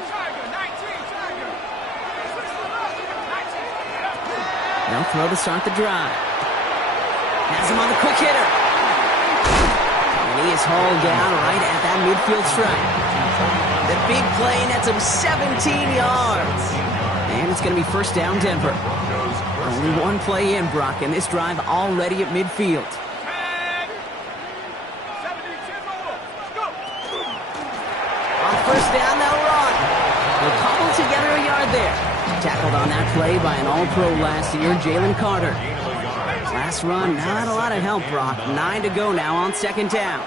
Tiger. They'll throw to start the drive. Has him on the quick hitter. And he is hauled down right at that midfield stripe. The big play nets him 17 yards. And it's going to be 1st down Denver. Only one play in, Brock, and this drive already at midfield. On 1st down, they'll run. They'll cobble together a yard there. Tackled on that play by an All-Pro last year, Jalen Carter. Last run, not a lot of help, Brock. 9 to go now on 2nd down.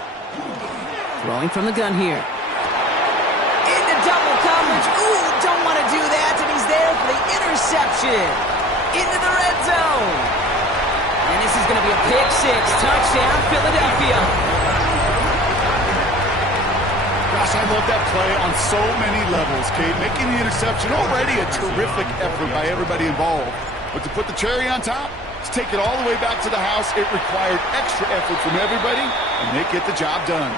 Throwing from the gun here. Into double coverage. Ooh, don't want to do that, and he's there for the interception. Into the red zone. And this is going to be a pick 6. Touchdown, Philadelphia. Gosh, I love that play on so many levels, Kate. Making the interception already a terrific effort by everybody involved. But to put the cherry on top, To take it all the way back to the house, it required extra effort from everybody, and they get the job done.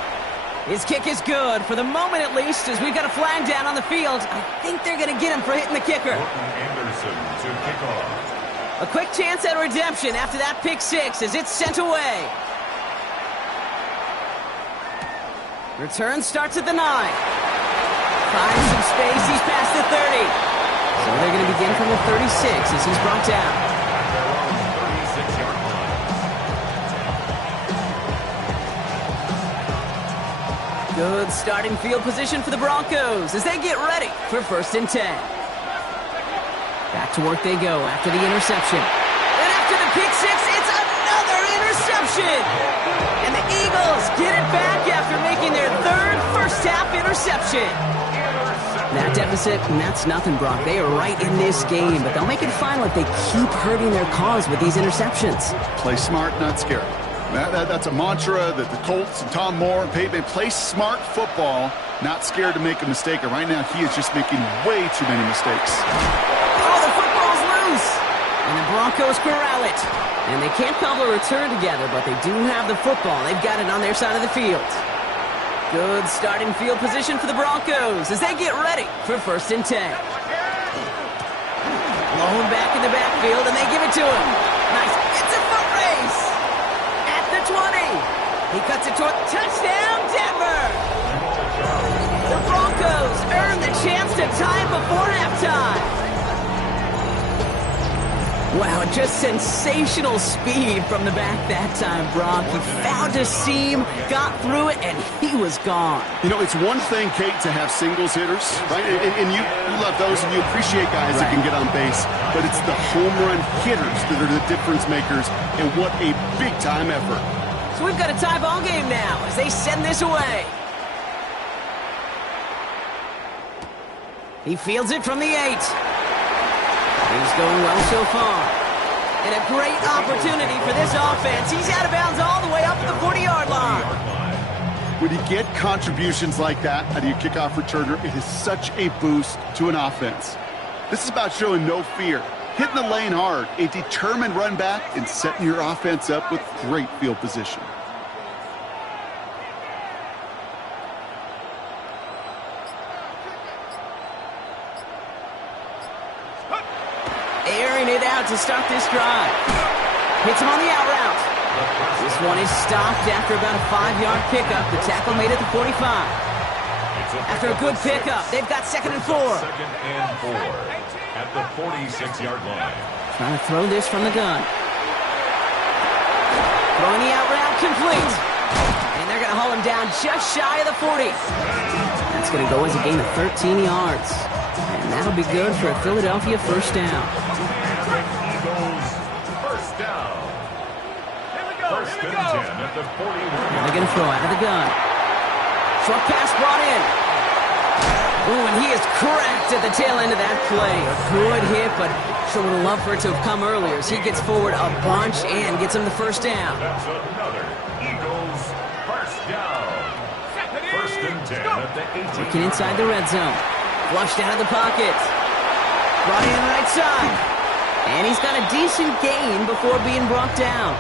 His kick is good, for the moment at least, as we've got a flag down on the field. I think they're going to get him for hitting the kicker. Anderson to kick off. A quick chance at redemption after that pick six as it's sent away. Return starts at the 9. Finds some space, he's past the 30. So they're going to begin from the 36 as he's brought down. Good starting field position for the Broncos as they get ready for 1st and 10. Back to work they go after the interception. And after the pick six, it's another interception! And the Eagles get it back after making their 3rd first-half interception. That deficit, that's nothing, Brock. They are right in this game, but they'll make it final if they keep hurting their cause with these interceptions. Play smart, not scared. That's a mantra that the Colts and Tom Moore and Peyton play smart football, not scared to make a mistake. And right now, he is just making way too many mistakes. Oh, the football's loose! And the Broncos corral it. And they can't cobble a return together, but they do have the football. They've got it on their side of the field. Good starting field position for the Broncos as they get ready for 1st and 10. Blown back in the backfield, and they give it to him. Nice. It's a foot race. At the 20. He cuts it toward touchdown, Denver. The Broncos earn the chance to tie it before halftime. Wow, just sensational speed from the back that time, Brock. He found a seam, got through it, and he was gone. You know, it's one thing, Kate, to have singles hitters, right? And you love those, and you appreciate guys that can get on base. But it's the home run hitters that are the difference makers, and what a big-time effort. So we've got a tie ball game now as they send this away. He fields it from the 8. He's going well so far. And a great opportunity for this offense. He's out of bounds all the way up to the 40-yard line. When you get contributions like that out of your kickoff returner, it is such a boost to an offense. This is about showing no fear, hitting the lane hard, a determined run back, and setting your offense up with great field position. Airing it out to start this drive. Hits him on the out route. This one is stopped after about a 5-yard pickup. The tackle made it to 45. After a good pickup, they've got 2nd and 4. 2nd and 4 at the 46-yard line. Trying to throw this from the gun. Throwing the out route complete. And they're going to haul him down just shy of the 40. That's going to go as a gain of 13 yards. And that'll be good for a Philadelphia first down. First down. First and 10 at the 41. They're going to throw out of the gun. Short pass brought in. Ooh, and he is cracked at the tail end of that play. A good hit, but sure would have loved for it to have come earlier as he gets forward a bunch and gets him the first down. That's another Eagles first down. First and 10 at the 18. Working inside the red zone. Flushed out of the pocket. Brought in right side. And he's got a decent gain before being brought down.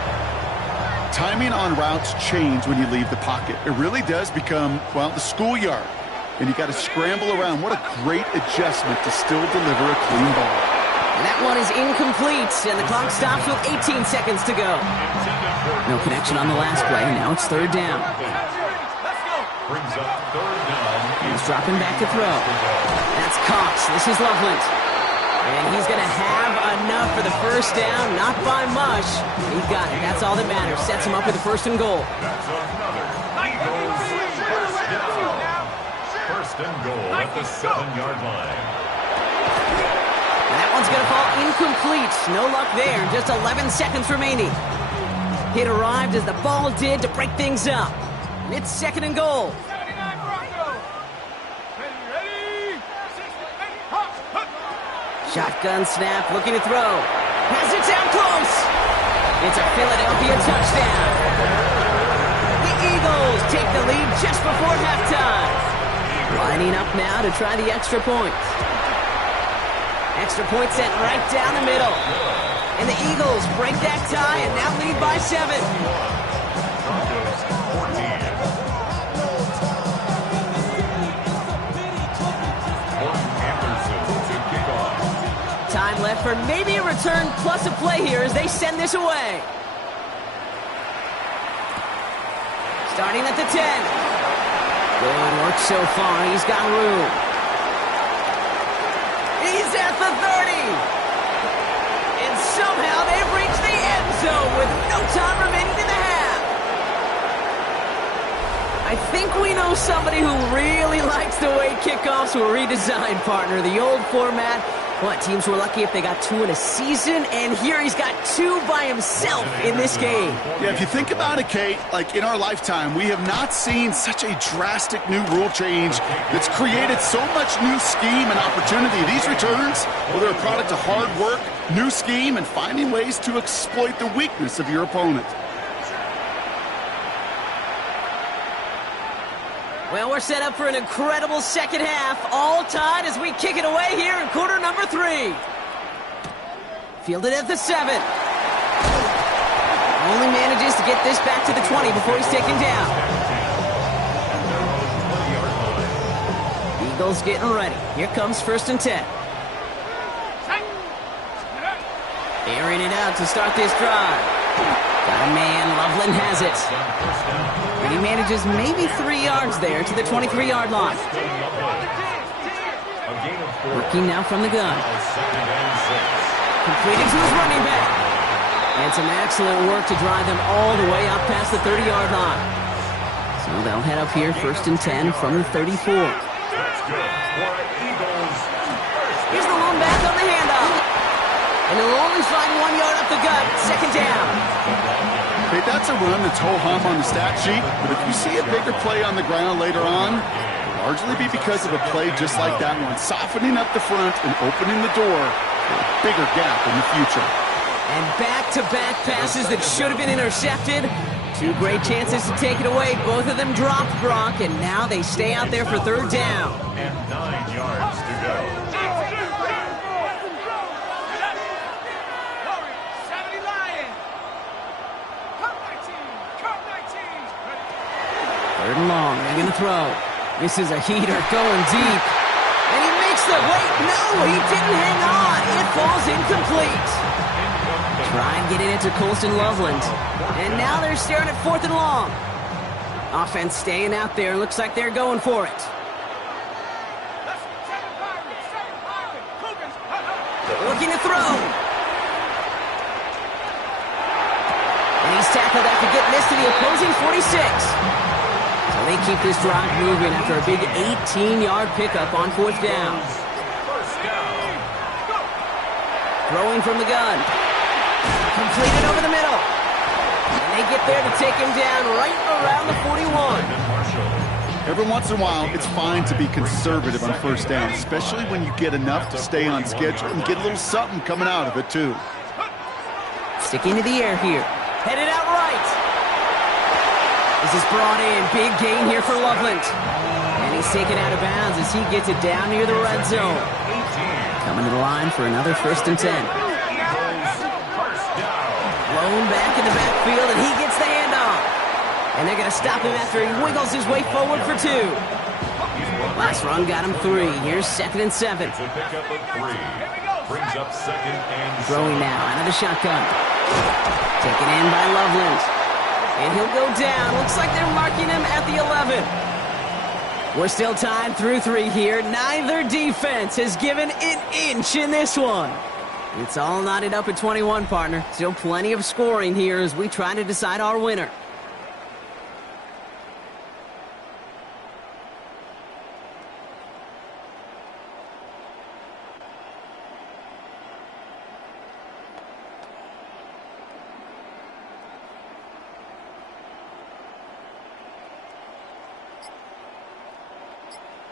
Timing on routes change when you leave the pocket. It really does become, well, the schoolyard. And you got to scramble around. What a great adjustment to still deliver a clean ball. And that one is incomplete, and the clock stops with 18 seconds to go. No connection on the last play. Now it's 3rd down. Brings up 3rd down. He's dropping back to throw. That's Cox. This is Loveland. And he's going to have enough for the first down. Not by much. He got it. That's all that matters. Sets him up with the 1st and goal. That's another Eagles first down. First and goal at the 7-yard line. And that one's going to fall incomplete. No luck there. Just 11 seconds remaining. Hit arrived as the ball did to break things up. And it's 2nd and goal. Shotgun snap, looking to throw. Has it down close. It's a Philadelphia touchdown. The Eagles take the lead just before halftime. Lining up now to try the extra point. Extra point sent right down the middle. And the Eagles break that tie and now lead by 7. Broncos 14. Morton Anderson to kick off. Time left for maybe a return plus a play here as they send this away. Starting at the 10. Good work so far. He's got room. He's at the 30. And somehow they've reached the end zone with no time remaining in the half. I think we know somebody who really likes the way kickoffs were redesigned, partner. The old format. What, teams were lucky if they got 2 in a season, and here he's got 2 by himself in this game. Yeah, if you think about it, Kate, like in our lifetime, we have not seen such a drastic new rule change that's created so much new scheme and opportunity. These returns, well, they're a product of hard work, new scheme, and finding ways to exploit the weakness of your opponent. Well, we're set up for an incredible second half. All tied as we kick it away here in quarter number 3. Fielded at the 7. Only manages to get this back to the 20 before he's taken down. Eagles getting ready. Here comes 1st and 10. Airing it out to start this drive. Got a man. Loveland has it. And he manages maybe 3 yards there to the 23-yard line. Working now from the gun. Completed to his running back. And some excellent work to drive them all the way up past the 30-yard line. So they'll head up here 1st and 10 from the 34. Here's the lone back on the handoff. And he'll only find 1 yard up the gut. Second down. Okay, that's a run that's ho-hum on the stat sheet, but if you see a bigger play on the ground later on, it'll largely be because of a play just like that one, softening up the front and opening the door for a bigger gap in the future. And back-to-back passes that should have been intercepted. 2 great chances to take it away. Both of them dropped, Gronk, and now they stay out there for 3rd down. And 9 yards to go. 3rd and long, they're going to throw. This is a heater going deep. And he makes the, wait, no, he didn't hang on. It falls incomplete. Try and get it into Colston Loveland. And now they're staring at 4th and long. Offense staying out there. Looks like they're going for it. Looking to throw. And he's tackled after getting this to the opposing 46. So they keep this drive moving after a big 18-yard pickup on 4th down. Throwing from the gun. Completed over the middle. And they get there to take him down right around the 41. Every once in a while, it's fine to be conservative on 1st down, especially when you get enough to stay on schedule and get a little something coming out of it, too. Sticking to the air here. Headed out right. This is brought in. Big gain here for Loveland. And he's taken out of bounds as he gets it down near the red zone. Coming to the line for another 1st and 10. Blown back in the backfield, and he gets the handoff. And they're going to stop him after he wiggles his way forward for 2. Last run got him 3. Here's 2nd and 7. It's a pickup of 3. Brings up 2nd and 7. Throwing now out of the shotgun. Taken in by Loveland. And he'll go down. Looks like they're marking him at the 11. We're still tied through 3 here. Neither defense has given an inch in this one. It's all knotted up at 21, partner. Still plenty of scoring here as we try to decide our winner.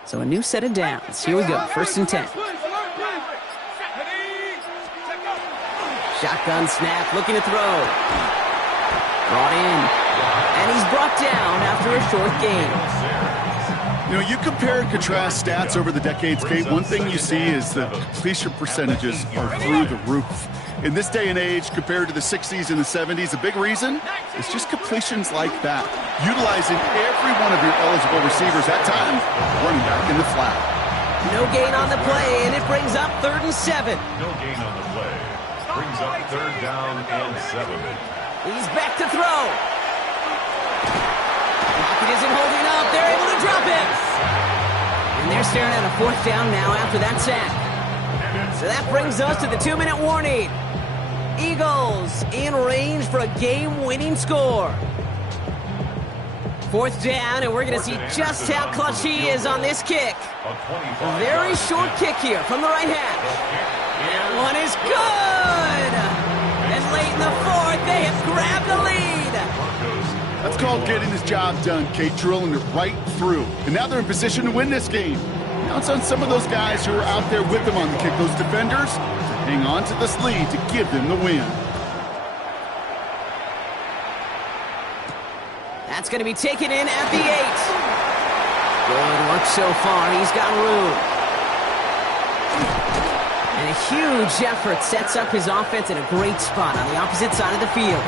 So a new set of downs. Here we go. 1st and 10. Shotgun snap, looking to throw. Brought in. And he's brought down after a short gain. You know, you compare and contrast stats over the decades, Kate. One thing you see is the completion percentages are through the roof. in this day and age compared to the 60s and the 70s, a big reason is just completions like that. Utilizing every one of your eligible receivers that time, running back in the flat. No gain on the play, and it brings up 3rd and 7. No gain on the play. Brings up 3rd down and 7. He's back to throw. Lockett isn't holding up. They're able to drop him. And they're staring at a 4th down now after that sack. So that brings us to the 2-minute warning. Eagles in range for a game-winning score. 4th down, and we're going to see just how clutch he is on this kick. A very short kick here from the right hash. That one is good. And late in the 4th, they have grabbed the lead. That's called getting his job done, Kate, drilling it right through. And now they're in position to win this game. Now it's on some of those guys who are out there with them on the kick, those defenders, to hang on to this lead to give them the win. That's going to be taken in at the 8. Good work so far. He's got room. And a huge effort sets up his offense in a great spot on the opposite side of the field.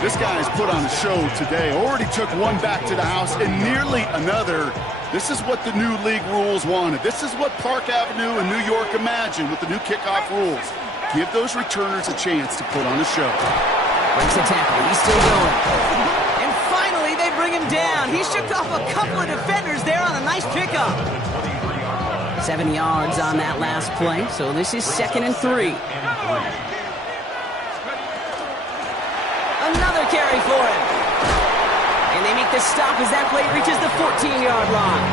This guy's put on a show today. Already took one back to the house and nearly another. This is what the new league rules wanted. This is what Park Avenue and New York imagined with the new kickoff rules. Give those returners a chance to put on a show. Breaks the tackle. He's still going. And finally, they bring him down. He shook off a couple of defenders there on a nice pickup. 7 yards on that last play, so this is 2nd and 3. Another carry for him. And they make the stop as that play reaches the 14-yard line.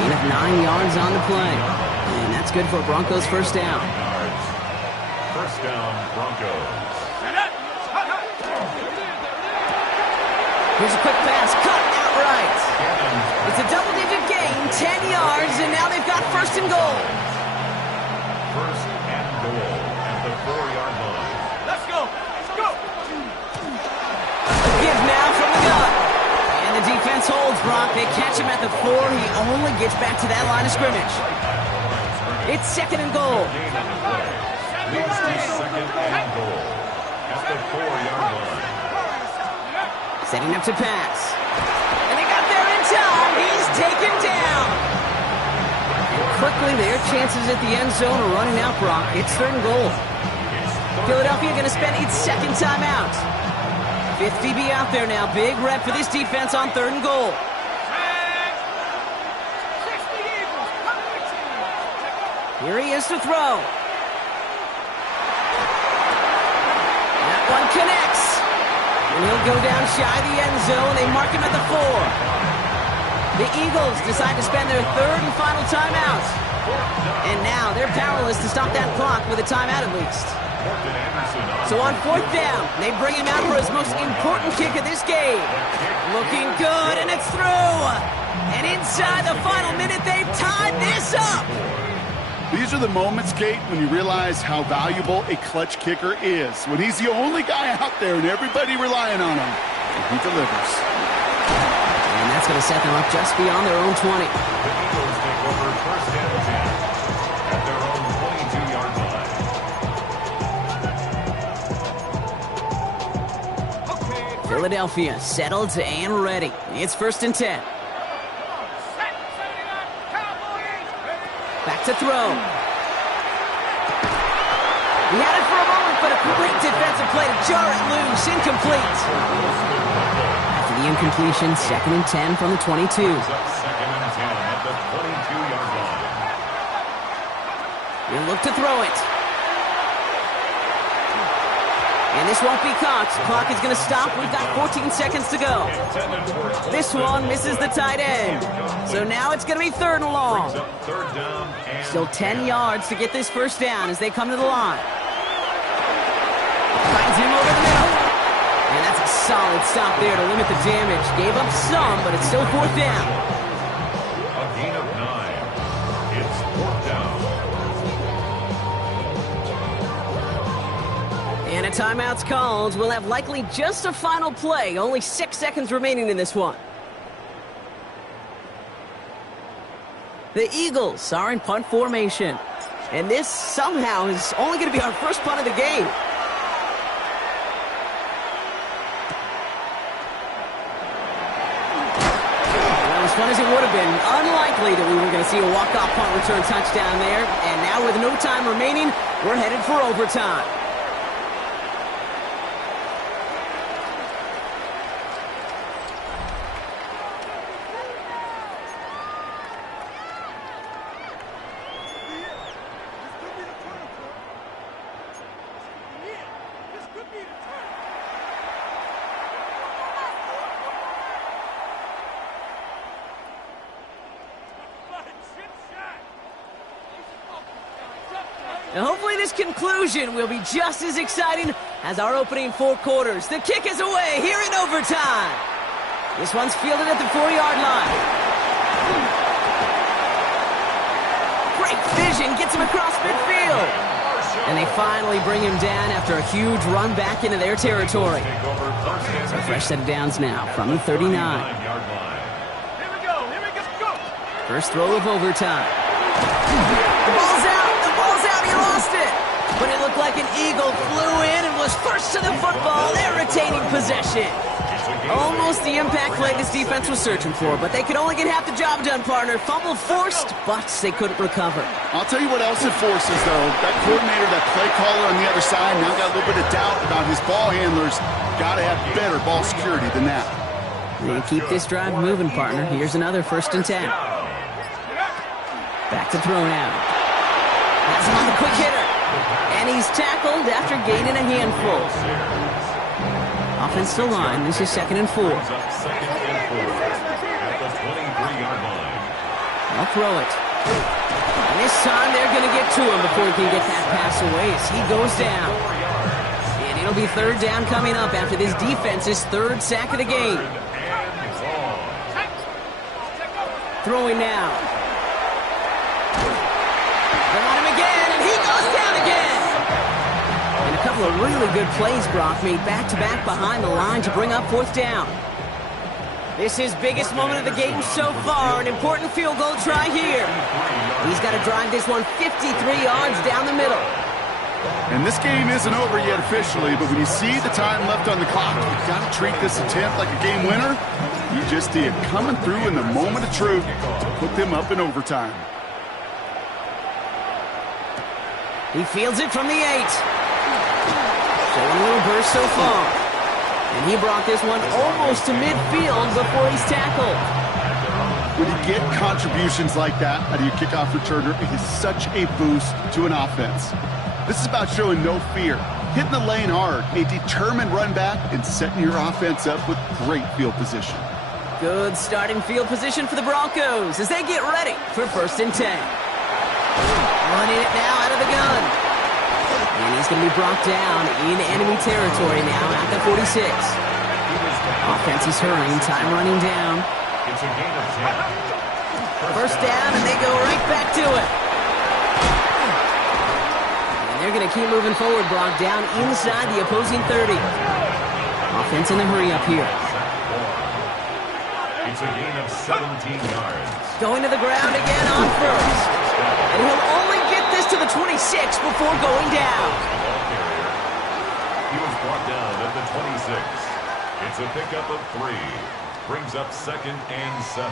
Gain of 9 yards on the play. And that's good for Broncos' 1st down. 1st down, Broncos. Here's a quick pass, cut outright. It's a double-digit gain, 10 yards, and now they've got 1st and goal. 1st and goal at the 4-yard line. Let's go. Let's go. A give now from the gun. And the defense holds Brock. They catch him at the 4. He only gets back to that line of scrimmage. It's 2nd and goal. Gain on the play. Leads to 2nd and goal at the 4-yard line. Setting up to pass. And they got there in time. He's taken down. And quickly, their chances at the end zone are running out, Brock. It's 3rd and goal. Philadelphia going to spend its 2nd timeout. 5th DB out there now. Big rep for this defense on 3rd and goal. Here he is to throw. That one connects. And he'll go down shy of the end zone. They mark him at the 4. The Eagles decide to spend their 3rd and final timeout. And now they're powerless to stop that clock with a timeout at least. So on 4th down, they bring him out for his most important kick of this game. Looking good, and it's through. And inside the final minute, they've tied this up. These are the moments, Kate, when you realize how valuable a clutch kicker is. When he's the only guy out there and everybody relying on him, and he delivers. And that's going to set them up just beyond their own 20. The Eagles take over 1st and 10 at their own 22-yard line. Philadelphia settled and ready. It's 1st and 10. Back to throw. He had it for a moment, but a great defensive play to jar it loose. Incomplete. After the incompletion, 2nd and 10 from the 22. 2nd and 10 at the 22-yard line. He'll look to throw it. And this won't be caught. Clock is going to stop. We've got 14 seconds to go. This one misses the tight end. So now it's going to be 3rd and long. Still 10 yards to get this 1st down as they come to the line. Finds him over the middle. And that's a solid stop there to limit the damage. Gave up some, but it's still 4th down. A gain of 9. It's 4th down. And a timeout's called. We'll have likely just a final play. Only 6 seconds remaining in this one. The Eagles are in punt formation. And this somehow is only going to be our first punt of the game. Well, as fun as it would have been, unlikely that we were going to see a walk-off punt return touchdown there. And now with no time remaining, we're headed for overtime. And hopefully this conclusion will be just as exciting as our opening 4 quarters. The kick is away here in overtime. This one's fielded at the 4-yard line. Great vision, gets him across midfield. And they finally bring him down after a huge run back into their territory. So a fresh set of downs now from the 39. Here we go. First throw of overtime. The ball's out. He lost it. But it looked like an eagle flew in and was first to the football. They're retaining possession. Almost the impact play this defense was searching for, but they could only get half the job done, partner. Fumble forced, but they couldn't recover. I'll tell you what else it forces, though. That coordinator, that play caller on the other side, now got a little bit of doubt about his ball handlers. Got to have better ball security than that. They keep this drive moving, partner. Here's another 1st and 10. Back to throw now. Has him on the quick hitter. And he's tackled after gaining a handful. Offensive line. This is 2nd and 4. I'll throw it. And this time they're going to get to him before he can get that pass away as he goes down. And it'll be 3rd down coming up after this defense's 3rd sack of the game. Throwing now. They're on him again, and he goes down again. And a couple of really good plays Brock made back-to-back behind the line to bring up 4th down. This is biggest moment of the game so far, an important field goal try here. He's got to drive this one 53 yards down the middle. And this game isn't over yet officially, but when you see the time left on the clock, you've got to treat this attempt like a game winner. You just did, coming through in the moment of truth to put them up in overtime. He fields it from the 8. Showing a little burst so far. And he brought this one almost to midfield before he's tackled. When you get contributions like that out of your kickoff returner, it is such a boost to an offense. This is about showing no fear, hitting the lane hard, a determined run back, and setting your offense up with great field position. Good starting field position for the Broncos as they get ready for 1st and 10. Running it now out of the gun. And he's going to be brought down in enemy territory now at the 46. Offense is hurrying, time running down. It's a gain of 10. 1st down, and they go right back to it. And they're going to keep moving forward, Brock, down inside the opposing 30. Offense in a hurry up here. It's a gain of 17 yards. Going to the ground again on 1st. And he'll only get this to the 26 before going down. He was brought down at the 26. It's a pickup of 3. Brings up 2nd and 7.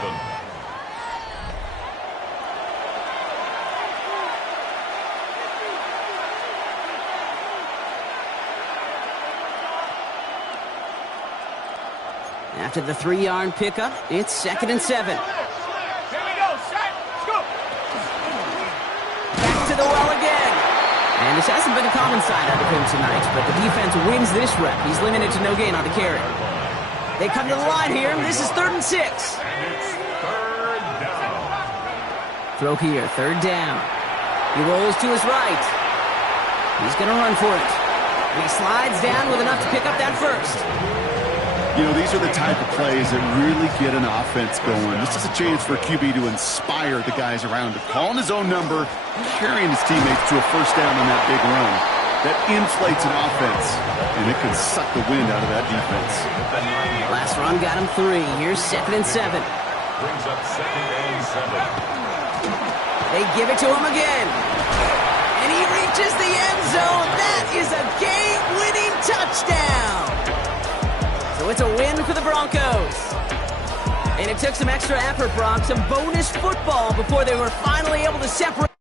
After the 3-yard pickup, it's 2nd and 7. Here we go, set, go. Back to the well again. And this hasn't been a common sight out of him tonight, but the defense wins this rep. He's limited to no gain on the carry. They come to the line here. This is 3rd and 6. It's 3rd down. Throw here, 3rd down. He rolls to his right. He's going to run for it. And he slides down with enough to pick up that 1st. You know, these are the type of plays that really get an offense going. This is a chance for a QB to inspire the guys around him. Calling his own number, carrying his teammates to a 1st down on that big run. That inflates an offense, and it can suck the wind out of that defense. Last run got him 3. Here's 2nd and 7. Brings up 2nd and 7. They give it to him again. reaches the end zone. That is a game-winning touchdown. So it's a win for the Broncos. And it took some extra effort, Brock, some bonus football before they were finally able to separate.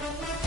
All